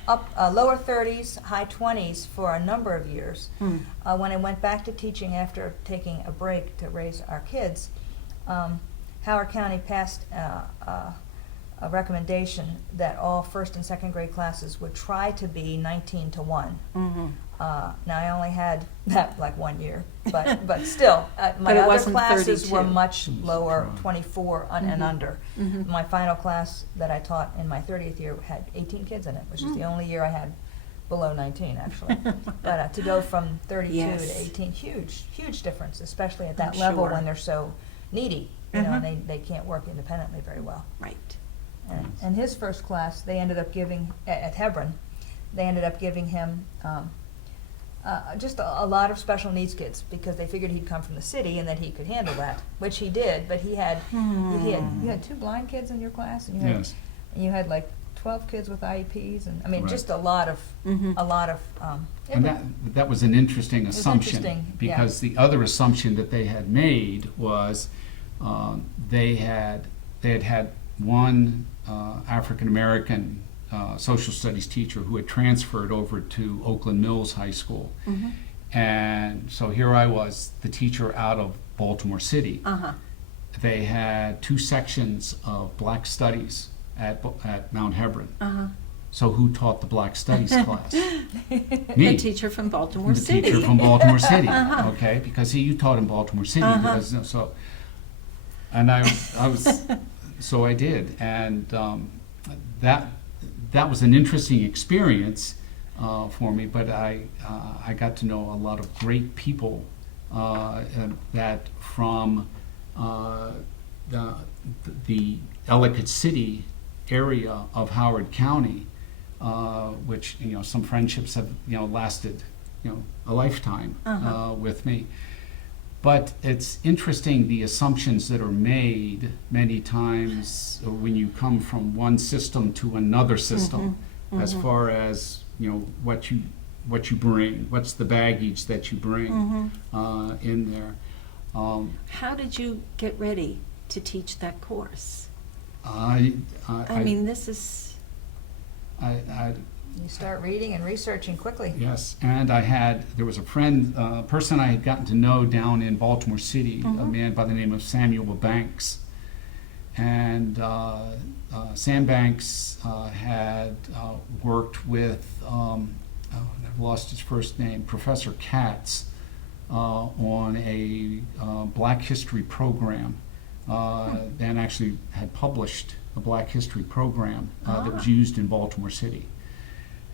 lower 30s, high 20s for a number of years. When I went back to teaching after taking a break to raise our kids, Howard County passed a recommendation that all first and second grade classes would try to be 19 to 1. Now, I only had that like 1 year, but still, my But it other wasn't classes were 32. much lower, 24 and under. My final class that I taught in my 30th year had 18 kids in it, which is the only year I had below 19, actually. But to go from 32 Yes. to 18, huge difference, especially at that I'm level sure. when they're so needy, and they can't work independently very well. Right. And his first class, they ended up giving, at Hebron, they ended up giving him just a lot of special needs kids because they figured he'd come from the city and that he could handle that, which he did. But you had 2 blind kids in your class, and you had yes, and you had like 12 kids with IEPs, and I mean, Right. just a lot of, And that was an interesting was assumption. interesting, yeah. Because the other assumption that they had made was they had one African-American social studies teacher who had transferred over to Oakland Mills High School. And so here I was, the teacher out of Baltimore City. They had 2 sections of Black Studies at Mount Hebron. So who taught the Black Studies class? Me. The teacher from Baltimore The City. teacher from Baltimore City, okay? Because you taught in Baltimore City, because, so, and I was, so I did, and that was an interesting experience for me. But I got to know a lot of great people that from the Ellicott City area of Howard County, which, you know, some friendships have, you know, lasted, you know, a lifetime with me. But it's interesting the assumptions that are made many times when you come from one system to another system, as far as, you know, what you bring, what's the baggage that you bring in there. How did you get ready to teach that course? I mean, this is... You start reading and researching quickly. Yes, and there was a friend, person I had gotten to know down in Baltimore City, a man by the name of Samuel Banks. And Sam Banks had worked with, I've lost his first name, Professor Katz, on a Black History program, and actually had published a Black History program that was used in Baltimore City.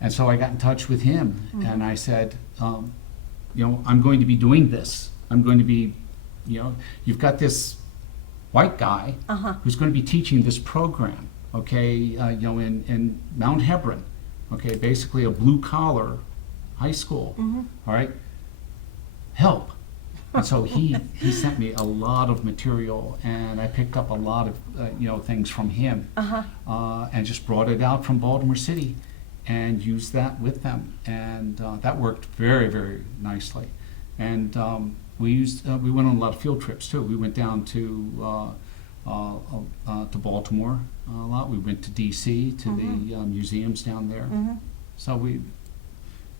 And so I got in touch with him, and I said, you know, I'm going to be doing this. I'm going to be, you know, you've got this white guy who's going to be teaching this program, okay, you know, in Mount Hebron, okay, basically a blue-collar high school, all right? Help. And so he sent me a lot of material, and I picked up a lot of, you know, things from him, and just brought it out from Baltimore City and used that with them, and that worked very, very nicely. And we went on a lot of field trips too. We went down to Baltimore a lot. We went to DC to the museums down there. So we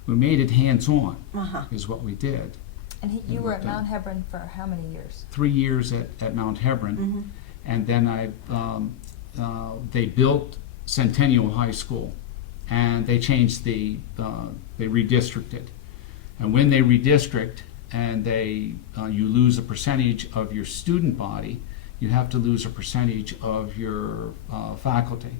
made it hands-on, is what we did. And you were at Mount Hebron for how many years? 3 years at Mount Hebron, and then they built Centennial High School, and they changed they redistricted. And when they redistrict and you lose a percentage of your student body, you have to lose a percentage of your faculty.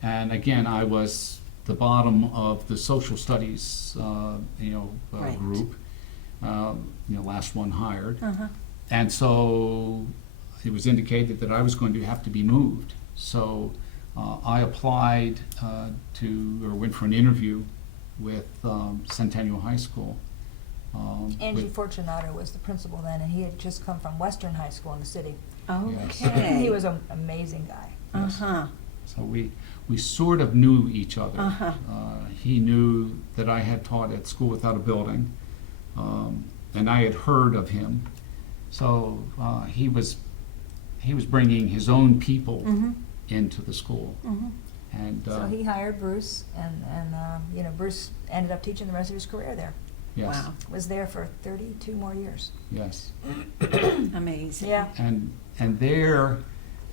And again, I was the bottom of the social studies Right. group, last one hired. And so it was indicated that I was going to have to be moved. So I applied went for an interview with Centennial High School. Angie Fortunato was the principal then, and he had just come from Western High School in the city. Okay. He was an amazing guy. So we sort of knew each other. He knew that I had taught at School Without a Building, and I had heard of him. So he was bringing his own people into the school. And So he hired Bruce, and Bruce ended up teaching the rest of his career there. yes, Wow. Was there for 32 more years. yes. Amazing. Yeah. And there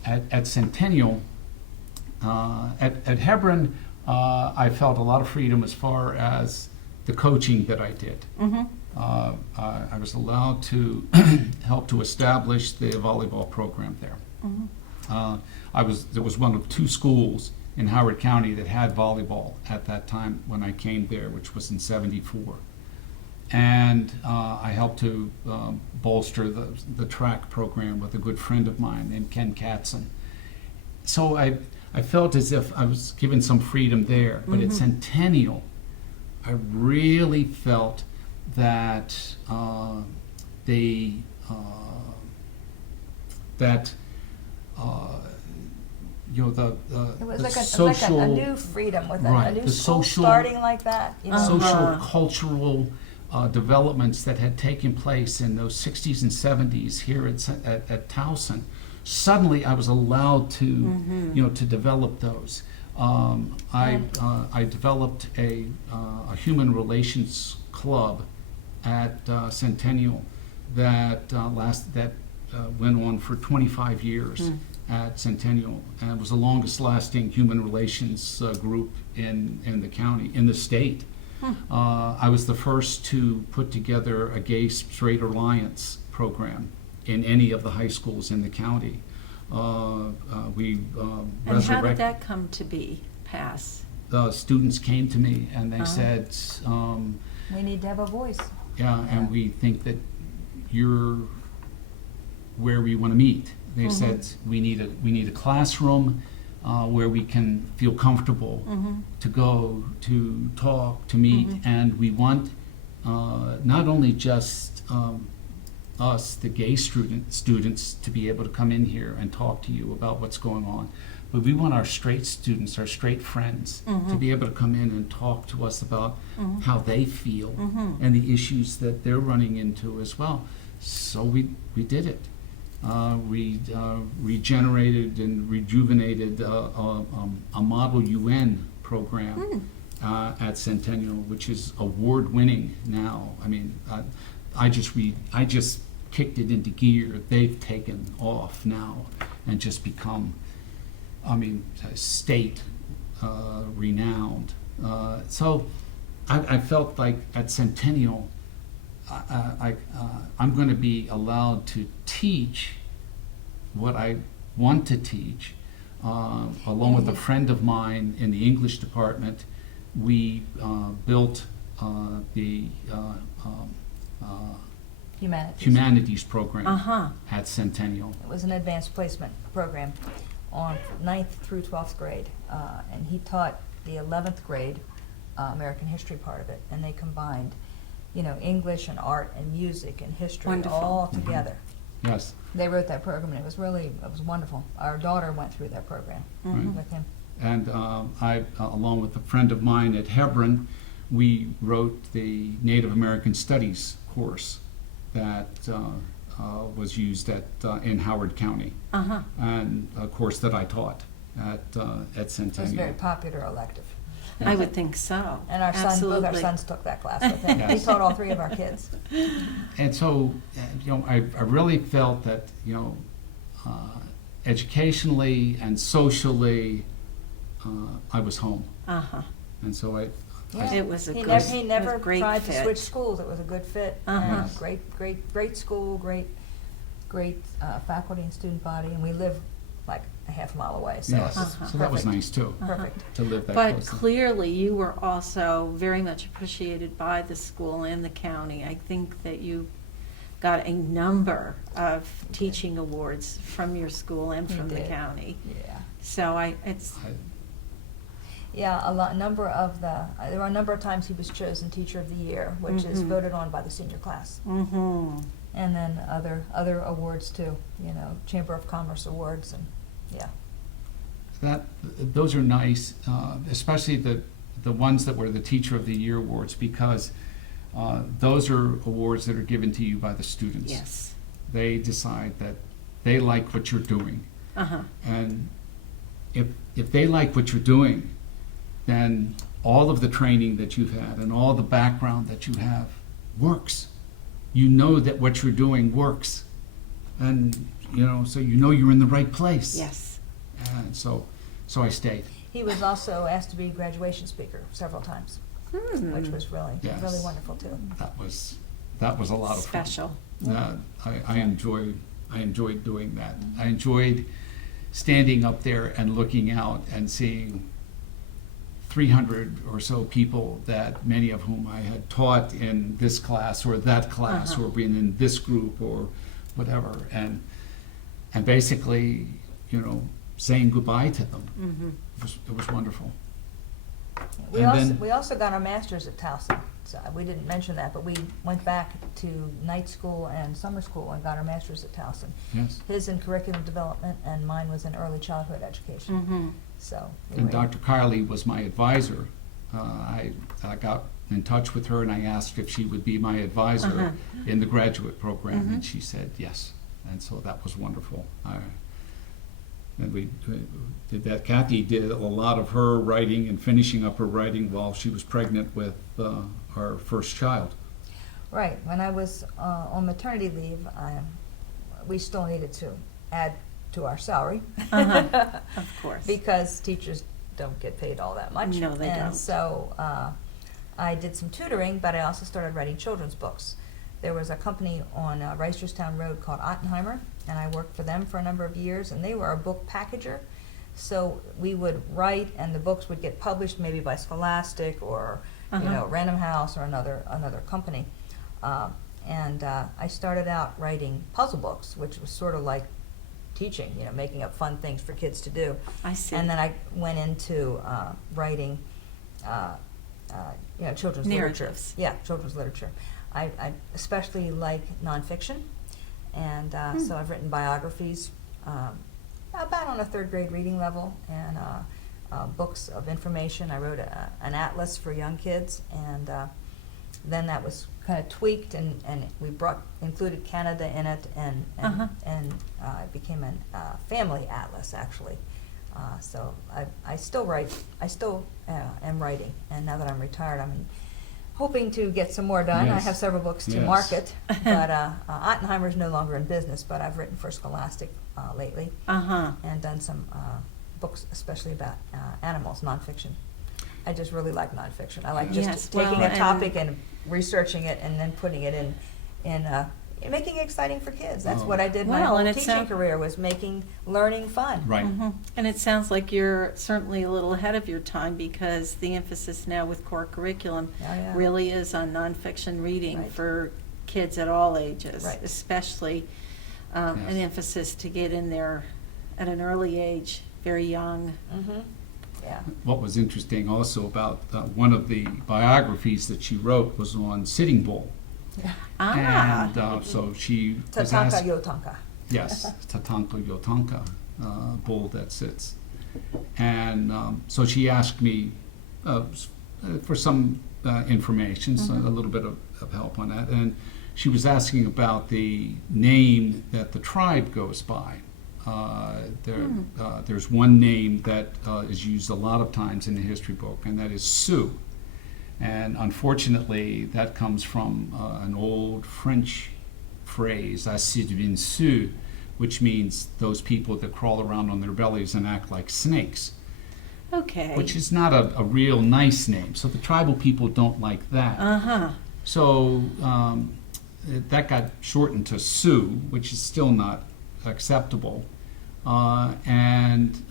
at Centennial, at Hebron, I felt a lot of freedom as far as the coaching that I did. I was allowed to help to establish the volleyball program there. There was one of 2 schools in Howard County that had volleyball at that time when I came there, which was in '74. And I helped to bolster the track program with a good friend of mine named Ken Katzen. So I felt as if I was given some freedom there. But at Centennial, I really felt that you know, It was the like a social, new freedom with a right, new the school social- starting like that. You know? social, cultural developments that had taken place in those 60s and 70s here at Towson. Suddenly, I was allowed to, you know, to develop those. I developed a human relations club at Centennial that went on for 25 years at Centennial, and it was the longest lasting human relations group in the county, in the state. I was the first to put together a gay-straight alliance program in any of the high schools in the county. We And how did resurrected. that come to be, pass? Students came to me and they said, We need to have a voice. yeah, and we think that you're where we want to meet. They said we need a classroom where we can feel comfortable to go, to talk, to meet, and we want not only just us, the gay students, to be able to come in here and talk to you about what's going on, but we want our straight students, our straight friends, to be able to come in and talk to us about how they feel and the issues that they're running into as well. So we did it. We regenerated and rejuvenated a model UN program at Centennial, which is award-winning now. I mean, I just kicked it into gear. They've taken off now and just become, I mean, state renowned. So I felt like at Centennial, I'm going to be allowed to teach what I want to teach. Along with a friend of mine in the English department, we built the humanities program at Centennial. It was an advanced placement program on 9th through 12th grade, and he taught the 11th grade American history part of it, and they combined, you know, English and art and music and history Wonderful. all together. Yes. They wrote that program, and it was wonderful. Our daughter went through that program with him. And I, along with a friend of mine at Hebron, we wrote the Native American Studies course that was used in Howard County, and a course that I taught at It was a Centennial. very popular elective. I would think so. And our sons, both our Absolutely. sons took that class with him. He Yes. taught all three of our kids. And so, you know, I really felt that, you know, educationally and socially, I was home. And so Yeah. It was a He good- never, he it was never a great tried fit. to switch schools. It was a good fit. Uh-huh. Great school, great faculty and student body, and we live like a half mile away, so Yes, it's so that was perfect. nice too, Perfect. to live that But close. clearly, you were also very much appreciated by the school and the county. I think that you got a number of teaching awards from your school and We from the did. county. Yeah. So it's, Yeah, there were a number of times he was chosen Teacher of the Year, which is voted on by the senior class. And then other awards too, you know, Chamber of Commerce awards, and yeah. Those are nice, especially the ones that were the Teacher of the Year awards, because those are awards that are given to you by the students. yes. They decide that they like what you're doing. And if they like what you're doing, then all of the training that you've had and all the background that you have works. You know that what you're doing works. And, you know, so you know you're in the right place. Yes. And so I stayed. He was also asked to be graduation speaker several times, which was really Yes. wonderful too. That was a lot of fun. Special. I enjoyed doing that. I enjoyed standing up there and looking out and seeing 300 or so people, that many of whom I had taught in this class or that class or been in this group or whatever, and basically, you know, saying goodbye to them. It was wonderful. We And also then- we also got our masters at Towson. we didn't mention that, but we went back to night school and summer school and got our master's at Towson. Yes. His in curriculum development, and mine was in early childhood education. Mm-hmm. So. we And were- Dr. Kiley was my advisor. I got in touch with her and I asked if she would be my advisor in the graduate program, and she said yes. And so that was wonderful. And we did that. Kathie did a lot of her writing and finishing up her writing while she was pregnant with our first child. Right. When I was on maternity leave, we still needed to add to our salary. Of course. Because teachers don't get paid all that much. No, they and don't. So I did some tutoring, but I also started writing children's books. There was a company on Reisterstown Road called Ottenheimer, and I worked for them for a number of years, and they were a book packager. So we would write, and the books would get published maybe by Scholastic or Random House or another company. I started out writing puzzle books, which was sort of like teaching, making up fun things for kids to do. I see. And then I went into writing, children's literature. Narratives. Yeah, children's literature. I especially like nonfiction, and so I've written biographies about on a third grade reading level, and books of information. I wrote an atlas for young kids, and then that was kind of tweaked, and we included Canada in it, and it became a family atlas actually. So I still write. I still am writing, and now that I'm retired, I'm hoping to get some more done. I Yes. have several books to Yes. market, but Ottenheimer's no longer in business, but I've written for Scholastic lately, and done some books especially about animals, nonfiction. I just really like nonfiction. I like just Yes, taking well, a topic and researching it and then putting it in making it exciting for kids. That's what I did my Well, whole and it teaching sound- career, was making learning fun. Right. And it sounds like you're certainly a little ahead of your time, because the emphasis now with core curriculum Oh, yeah. really is on nonfiction reading Right. for kids at all ages, Right. especially an Yes. emphasis to get in there at an early age, very young. Yeah. What was interesting also about one of the biographies that she wrote was on Sitting Bull. And so she was Tatanka asked, Yotanka. yes, Tatanka Yotanka, bull that sits. And so she asked me for some information, so a little bit of help on that. And she was asking about the name that the tribe goes by. There's one name that is used a lot of times in the history book, and that is Sioux. And unfortunately, that comes from an old French phrase, "Assiduin Sioux," which means those people that crawl around on their bellies and act like snakes, Okay. which is not a real nice name. So the tribal people don't like that. So that got shortened to Sioux, which is still not acceptable. And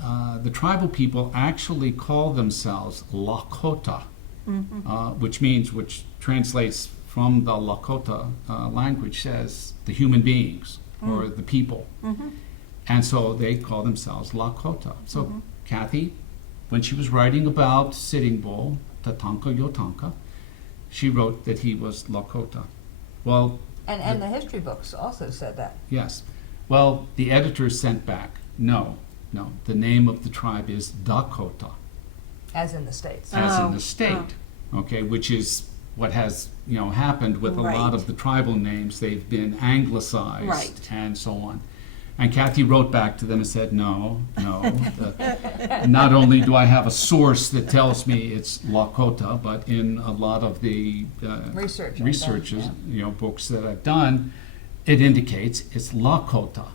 the tribal people actually call themselves Lakota, which translates from the Lakota language as the human beings or the people. And so they call themselves Lakota. So Kathie, when she was writing about Sitting Bull, Tatanka Yotanka, she wrote that he was Lakota. Well, And the history books also said that. yes. Well, the editor sent back, no, the name of the tribe is Dakota, As in the States. as in Oh, the state, okay, which is what has, happened with a lot Right. of the tribal names. They've been anglicized Right. and so on. And Kathie wrote back to them and said, no. Not only do I have a source that tells me it's Lakota, but in a lot of the researches, books that I've done, it indicates it's Lakota.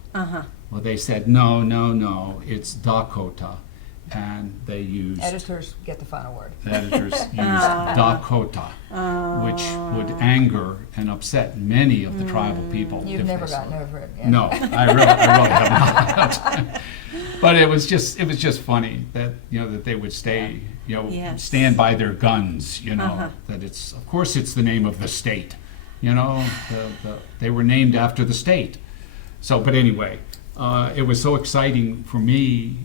Well, they said, no, it's Dakota. And they used, Editors get the final word. Dakota, which would anger and upset many of the tribal people. You've if never they saw gotten it. over it. Yeah. No, I really have not. But it was just funny that that they would stay Yes. stand by their guns. That it's, of course it's the name of the state. They were named after the state. So, but anyway, it was so exciting for me.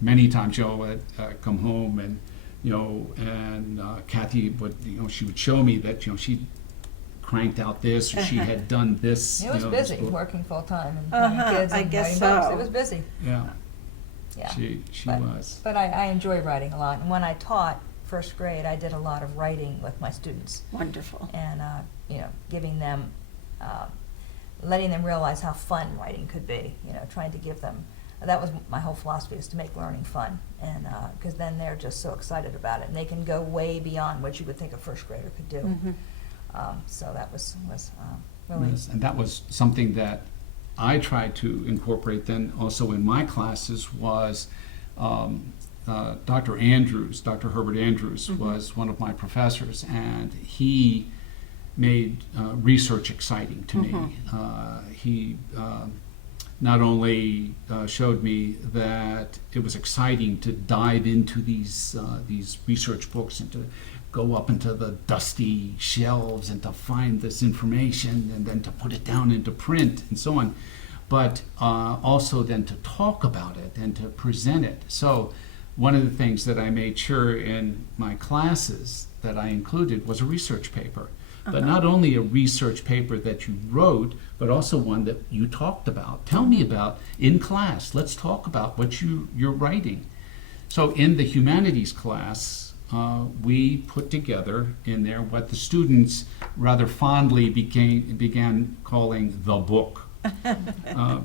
Many times I'd come home and and Kathie would, she would show me that, she cranked out this, or she had done this. It was this busy book. working full time and having kids I and guess writing books. so. It was busy. Yeah, Yeah. she But- was. But I enjoy writing a lot. And when I taught first grade, I did a lot of writing with my students Wonderful. and, giving them, letting them realize how fun writing could be, trying to give them, that was my whole philosophy, is to make learning fun. And, because then they're just so excited about it and they can go way beyond what you would think a first grader could do. Mhm. So that was really, Yes, and that was something that I tried to incorporate then also in my classes was Dr. Andrews, Dr. Herbert Andrews was one of my professors, and he made research exciting to me. He not only showed me that it was exciting to dive into these research books and to go up into the dusty shelves and to find this information and then to put it down into print and so on, but also then to talk about it and to present it. So one of the things that I made sure in my classes that I included was a research paper. But not only a research paper that you wrote, but also one that you talked about. Tell me about in class. Let's talk about what you're writing. So in the humanities class, we put together in there what the students rather fondly began calling the book,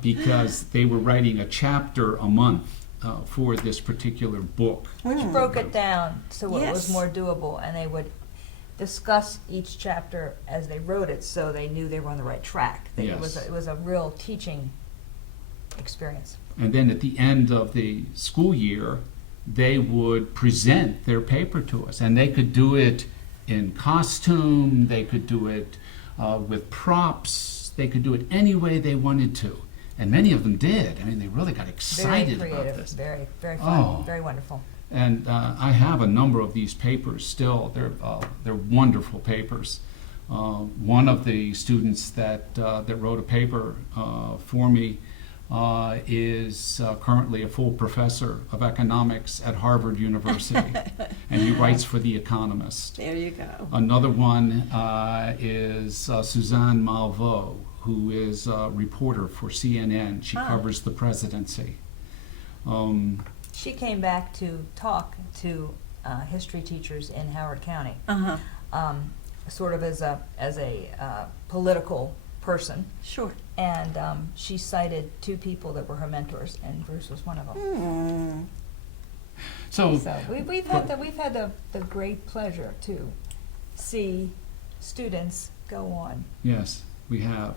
because they were writing a chapter a month for this particular book. which broke it down so it was Yes. more doable, and they would discuss each chapter as they wrote it, so they knew they were on the right track. That Yes. it was a real teaching experience. And then at the end of the school year, they would present their paper to us. And they could do it in costume, they could do it with props, they could do it any way they wanted to. And many of them did. I mean, they really got excited Very about creative, this. very, very fun, Oh. very wonderful. And I have a number of these papers still. They're wonderful papers. One of the students that wrote a paper for me is currently a full professor of economics at Harvard University, and he writes for The Economist. There you go. Another one is Suzanne Malveaux, who is a reporter for CNN. She covers the presidency. She came back to talk to history teachers in Howard County, sort of as a political person, Sure. and she cited two people that were her mentors, and Bruce was one of them. Mm. So So we've had the great pleasure to see students go on. yes, we have.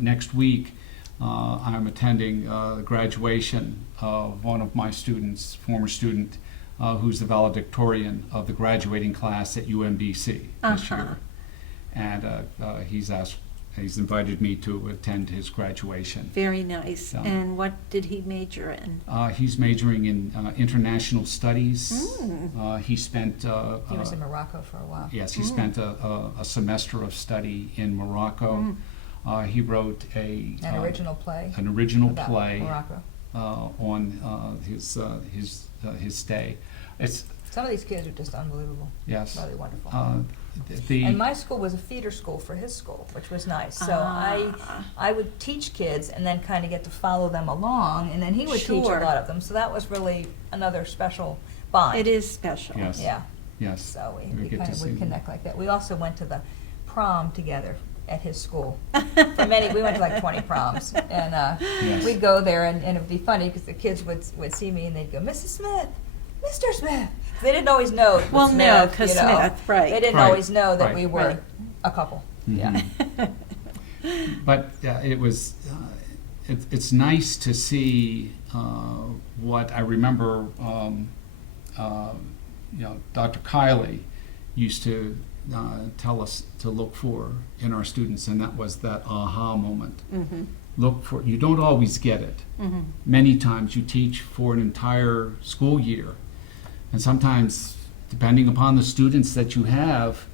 Next week, I'm attending the graduation of one of my students, former student, who's the valedictorian of the graduating class at UMBC this year. And he's invited me to attend his graduation. Very nice. So- And what did he major in? He's majoring in international studies. He spent He was in Morocco for a while. yes, he spent a semester of study in Morocco. He wrote An original play an original about play Morocco. on his stay. It's Some of these kids are just unbelievable. yes. Really wonderful. The And my school was a feeder school for his school, which was nice. So I would teach kids and then kind of get to follow them along, and then he would teach Sure. a lot of them. So that was really another special bond. It is special. yes, Yeah. yes. So We we get kind to of see would them. connect like that. We also went to the prom together at his school. We went to like 20 proms, and Yes. we'd go there, and it'd be funny because the kids would see me and they'd go, "Mrs. Smith, Mr. Smith." They didn't always know. It was Well, no, Smith, 'cause you know. Smith, right. They didn't Right, always know that right. we were Right. a couple. Yeah. But it was it's nice to see what I remember. Dr. Kiley used to tell us to look for in our students, and that was that aha moment. Look for. You don't always get it. Many times you teach for an entire school year, and sometimes, depending upon the students that you have,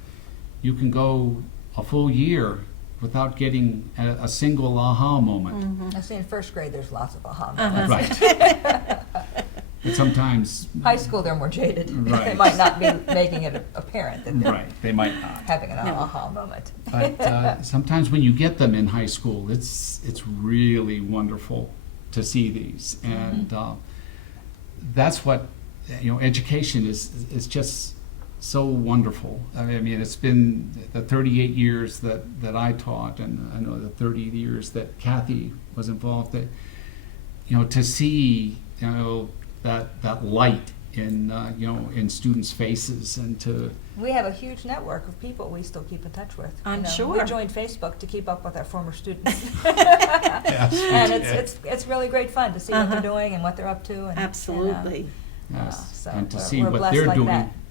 you can go a full year without getting a single aha moment. I see in first grade there's lots of aha moments. Right. But sometimes, High school, they're more jaded. Right. They might not be making it apparent that they're right, they might not. having an No. aha moment. But sometimes when you get them in high school, it's really wonderful to see these, and that's what education is just so wonderful. I mean, it's been the 38 years that I taught, and I know the 30 years that Kathie was involved. That to see that light in in students' faces, and to We have a huge network of people we still keep in touch with. I'm We sure. joined Facebook to keep up with our former students. Yes, we And did. it's really great fun to see what they're doing and what they're up to. And, Absolutely. Yes, so and to we're- see we're what blessed they're like doing,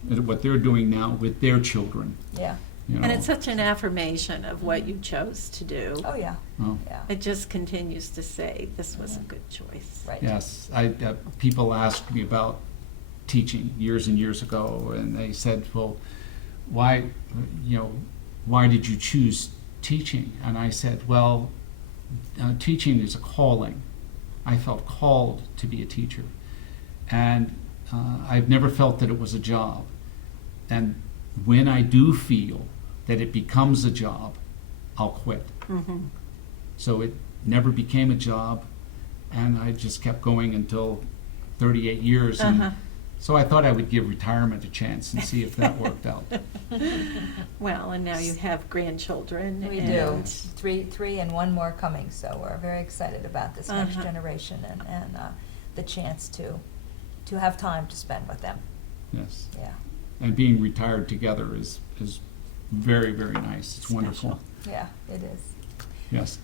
that. what they're doing now with their children. Yeah. You know. And it's such an affirmation of what you chose to do. Oh, yeah. Oh, Yeah. It just continues to say, this was a good choice. Right. yes, people asked me about teaching years and years ago, and they said, "Well, why did you choose teaching?" And I said, "Well, teaching is a calling. I felt called to be a teacher, and I've never felt that it was a job. And when I do feel that it becomes a job, I'll quit." Mm-hmm. So it never became a job, and I just kept going until 38 years. And Uh-huh. so I thought I would give retirement a chance and see if that worked out. Well, and now you have grandchildren. We and do. Three and one more coming, so we're very excited about this next Uh-huh. generation and the chance to have time to spend with them. Yes. Yeah. And being retired together is very, very nice. It's wonderful. Yeah, it is. Yes.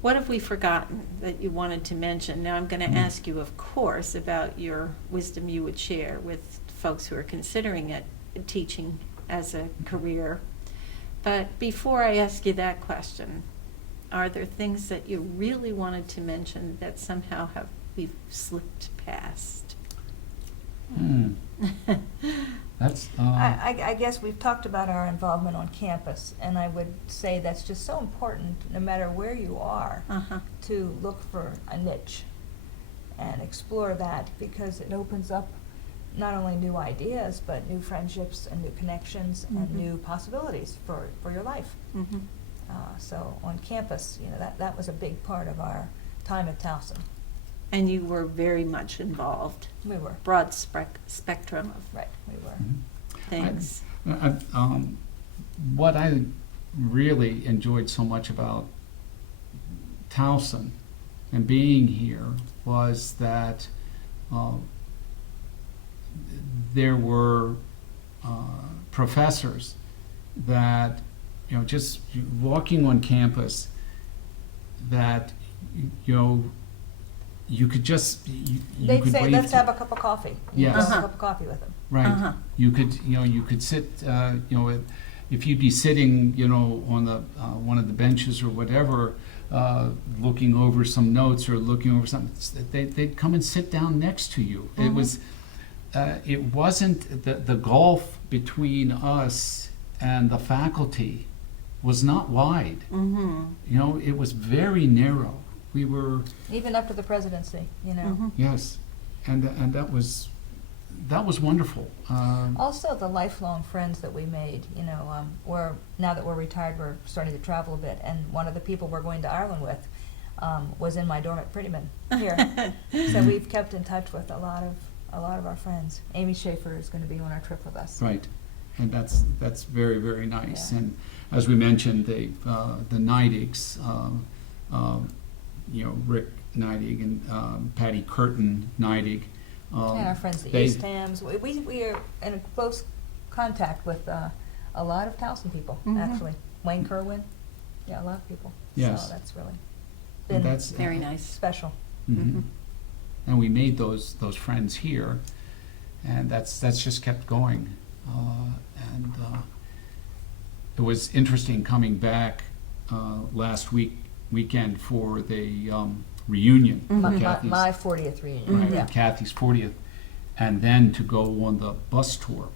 What have we forgotten that you wanted to mention? Now, I'm going to Mm. ask you, of course, about your wisdom you would share with folks who are considering it, teaching as a career. But before I ask you that question, are there things that you really wanted to mention that somehow we've slipped past? That's I guess we've talked about our involvement on campus, and I would say that's just so important, no matter where you are, Uh-huh. to look for a niche and explore that, because it opens up not only new ideas, but new friendships and new connections and Mhm. new possibilities for your life. Mm-hmm. So on campus, that was a big part of our time at Towson. And you were very much involved, We were, broad spectrum of right, we were. things. what I really enjoyed so much about Towson and being here was that there were professors that, just walking on campus, that, you could just, you They'd could say, wave let's to- have a cup of coffee. You Yes. have Uh-huh. a cup of coffee with them. Right. Uh-huh. You could sit, if you'd be sitting, on the one of the benches or whatever, looking over some notes or looking over something, they'd come and sit down next to you. Mhm. It wasn't the gulf between us and the faculty was not wide. Mm-hmm. It was very narrow. We were, Even up to the presidency, Mm-hmm. yes, and that was wonderful. Also, the lifelong friends that we made, now that we're retired, we're starting to travel a bit, and one of the people we're going to Ireland with was in my dorm at Prettyman here. So we've kept in touch with a lot of our friends. Amy Schaefer is going to be on our trip with us. Right, and that's very, very nice. Yeah. And as we mentioned, the Neidigs, Rick Neidig and Patty Curtin Neidig. And our friends the they- East Hams. We are in close contact with a lot of Towson people, Mhm. actually. Wayne Kerwin, a lot of people. Yes. So that's really And been that's Very nice. special. Mhm. Mhm. And we made those friends here, and that's just kept going. And it was interesting coming back last weekend for the reunion. Mhm. for My Kathie's, 40th reunion. right, Yeah. Kathie's 40th, and then to go on the bus tour.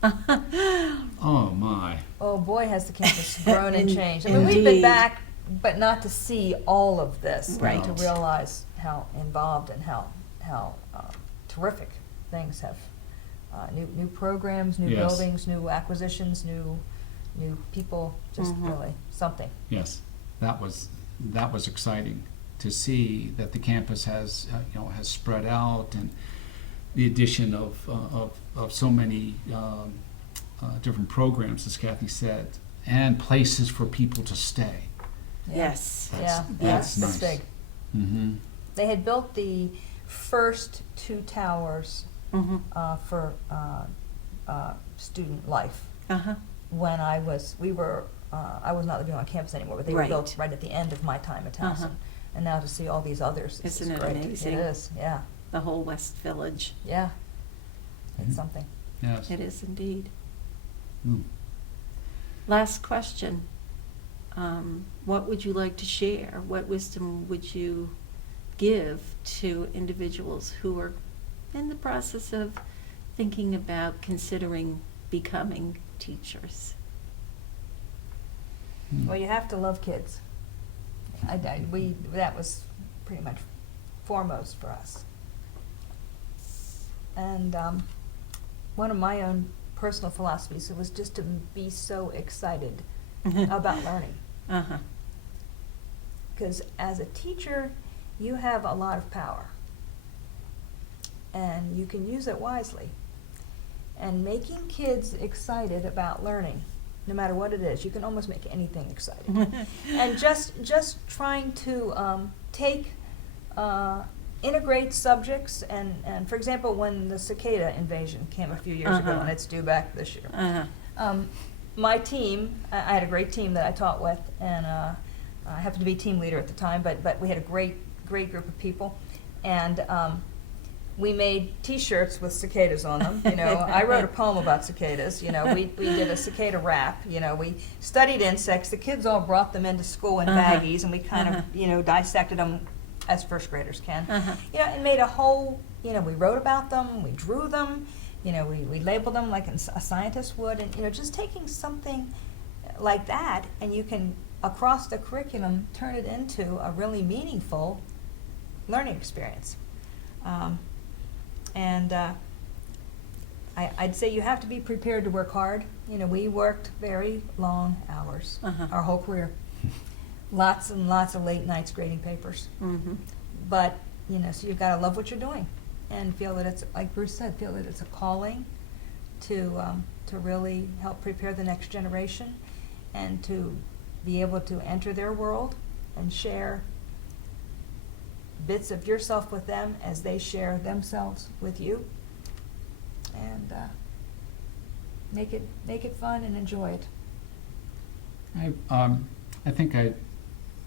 Oh my! Oh, boy, has the campus grown and changed. I mean, we've been Indeed. back, but not to see all of this, Right. to realize how involved and how terrific things have new programs, new Yes. buildings, new acquisitions, new people, just really something. Yes, that was exciting to see that the campus has has spread out, and the addition of so many different programs, as Kathie said, and places for people to stay. Yes. That's That's nice. big. Mm-hmm. They had built the first 2 towers Mm-hmm. for student life Uh-huh. when I was not living on campus anymore, but they were Right. built right at the end of my time at Towson. Uh-huh. And now to see all these others, it's Isn't just it great. amazing? It is, yeah, The whole West Village. yeah. It's Mhm. something. Yes. It is indeed. Mm. Last question. What would you like to share? What wisdom would you give to individuals who are in the process of thinking about considering becoming teachers? Well, you have to love kids. That was pretty much foremost for us. And one of my own personal philosophies was just to be so excited about learning. Uh-huh. Because as a teacher, you have a lot of power. And you can use it wisely. And making kids excited about learning, no matter what it is, you can almost make anything exciting. And just trying to integrate subjects, and for example, when the cicada invasion came a few years ago, Uh-huh. and it's due back this year. Uh-huh. My team, I had a great team that I taught with, and I happened to be team leader at the time, but we had a great group of people, and we made T-shirts with cicadas on them. I wrote a poem about cicadas. We did a cicada rap. We studied insects. The kids all brought them into school in Uh-huh. baggies, and we kind of dissected them as first graders can. Uh-huh. And made a whole. We wrote about them. We drew them. We labeled them like a scientist would, and just taking something like that, and you can across the curriculum turn it into a really meaningful learning experience. I'd say you have to be prepared to work hard. We worked very long hours, Uh-huh. our whole career. Lots and lots of late nights grading papers. Mm-hmm. But, so you've got to love what you're doing and feel that it's, like Bruce said, feel that it's a calling to really help prepare the next generation and to be able to enter their world and share bits of yourself with them as they share themselves with you, and make it fun and enjoy it. I think I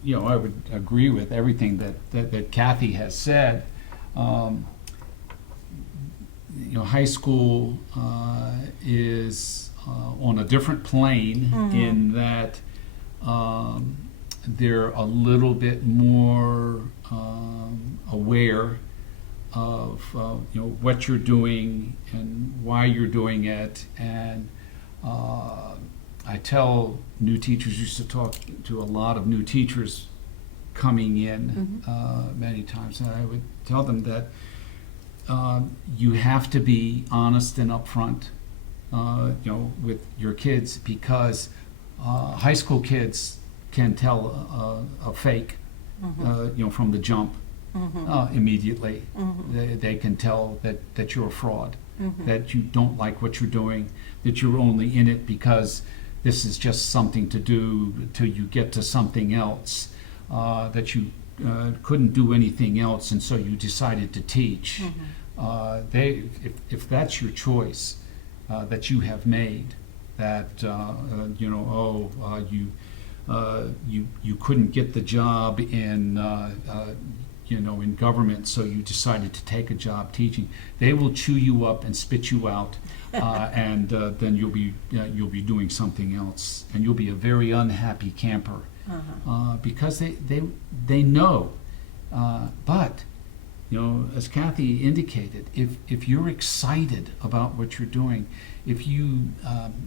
would agree with everything that Kathie has said. High school is on a different plane in that they're a little bit more aware of what you're doing and why you're doing it. And I tell new teachers, used to talk to a lot of new teachers coming in many times, and I would tell them that you have to be honest and upfront with your kids, because high school kids can tell a fake from the jump immediately. They can tell that you're a fraud, that you don't like what you're doing, that you're only in it because this is just something to do till you get to something else, that you couldn't do anything else and so you decided to teach. If that's your choice that you have made, that you couldn't get the job in in government, so you decided to take a job teaching, they will chew you up and spit you out, and then you'll be doing something else, and you'll be a very unhappy camper, because they know. But as Kathie indicated, if you're excited about what you're doing, if you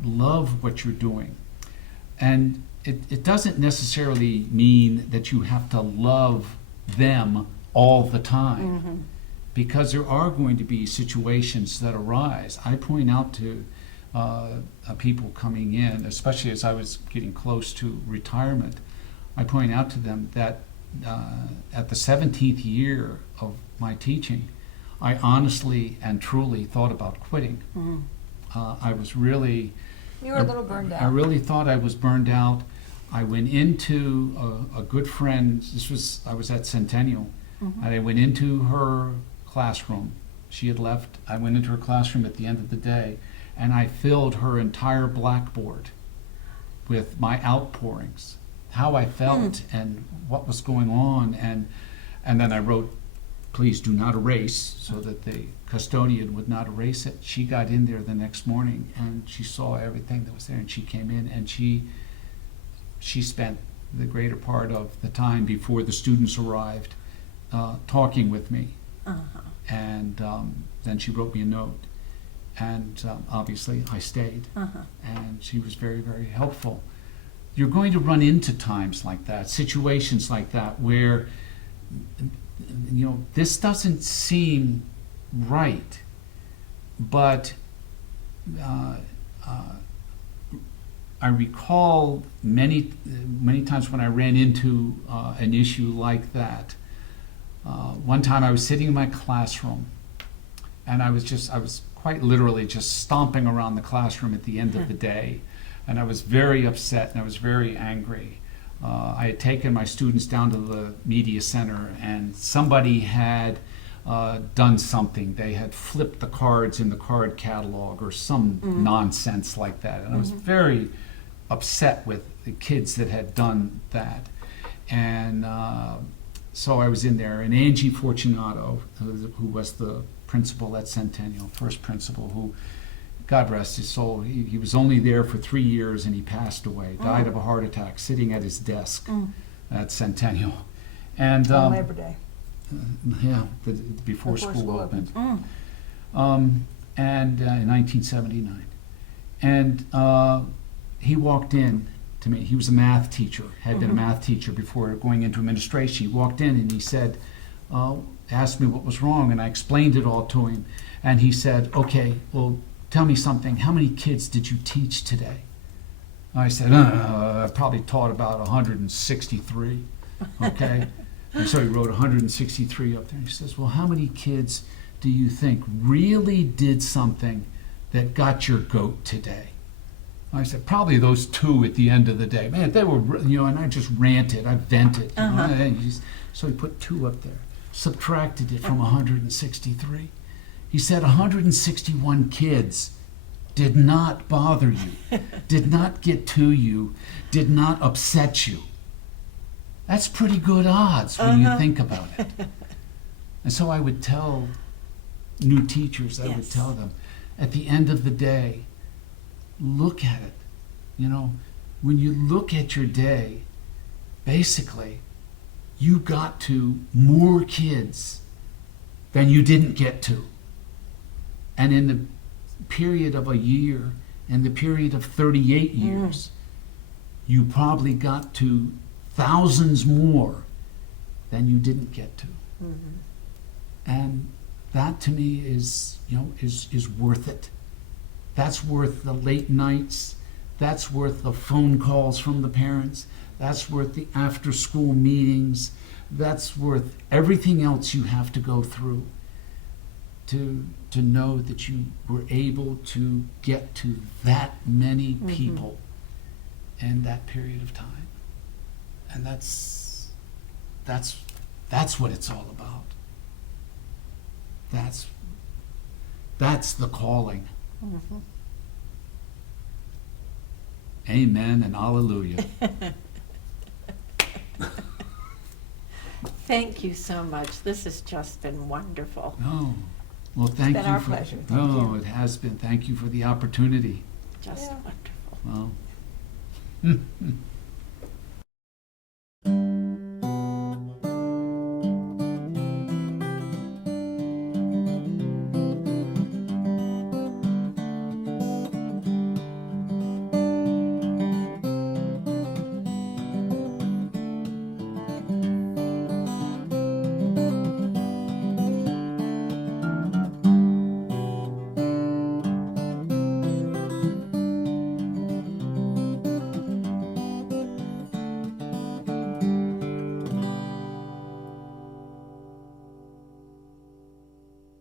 love what you're doing, and it doesn't necessarily mean that you have to love them all the time. because there are going to be situations that arise. I point out to people coming in, especially as I was getting close to retirement, I point out to them that at the 17th year of my teaching, I honestly and truly thought about quitting. I was really... You were a little burned out. I really thought I was burned out. I went into a good friend, I was at Centennial, and I went into her classroom. She had left. I went into her classroom at the end of the day, and I filled her entire blackboard with my outpourings, how I felt and what was going on, and then I wrote, "Please do not erase," so that the custodian would not erase it. She got in there the next morning and she saw everything that was there, and she came in and she spent the greater part of the time before the students arrived talking with me. And then she wrote me a note, and obviously I stayed, and she was very, very helpful. You're going to run into times like that, situations like that, where this doesn't seem right, but I recall many times when I ran into an issue like that. One time I was sitting in my classroom, and I was quite literally just stomping around the classroom at the end of the day, and I was very upset and I was very angry. I had taken my students down to the media center, and somebody had done something. They had flipped the cards in the card catalog or some nonsense like that, and I was very upset with the kids that had done that. And so I was in there, and Angie Fortunato, who was the principal at Centennial, first principal, who, God rest his soul, he was only there for 3 years and he passed away, died of a heart attack sitting at his desk at Centennial. And On Labor Day. Before school opened. And in 1979. And he walked in to me. He was a math teacher, had been a math teacher before going into administration. He walked in and he said, asked me what was wrong, and I explained it all to him. And he said, "Okay, well, tell me something. How many kids did you teach today?" I said, I probably taught about 163. Okay. And so he wrote 163 up there. He says, "Well, how many kids do you think really did something that got your goat today?" I said, "Probably those 2 at the end of the day." Man, they were, and I just ranted, I vented. So he put 2 up there, subtracted it from 163. He said 161 kids did not bother you, did not get to you, did not upset you. That's pretty good odds when you think about it. And so I would tell new teachers, I would tell them, at the end of the day, look at it. When you look at your day, basically, you got to more kids than you didn't get to. And in the period of a year, in the period of 38 years, you probably got to thousands more than you didn't get to. And that to me is worth it. That's worth the late nights. That's worth the phone calls from the parents. That's worth the after school meetings. That's worth everything else you have to go through to know that you were able to get to that many people in that period of time. And that's what it's all about. That's the calling. Amen and hallelujah. Thank you so much. This has just been wonderful. Oh, well, thank you. It's been our for, pleasure. Thank you. It has been. Thank you for the opportunity. Just wonderful. Well,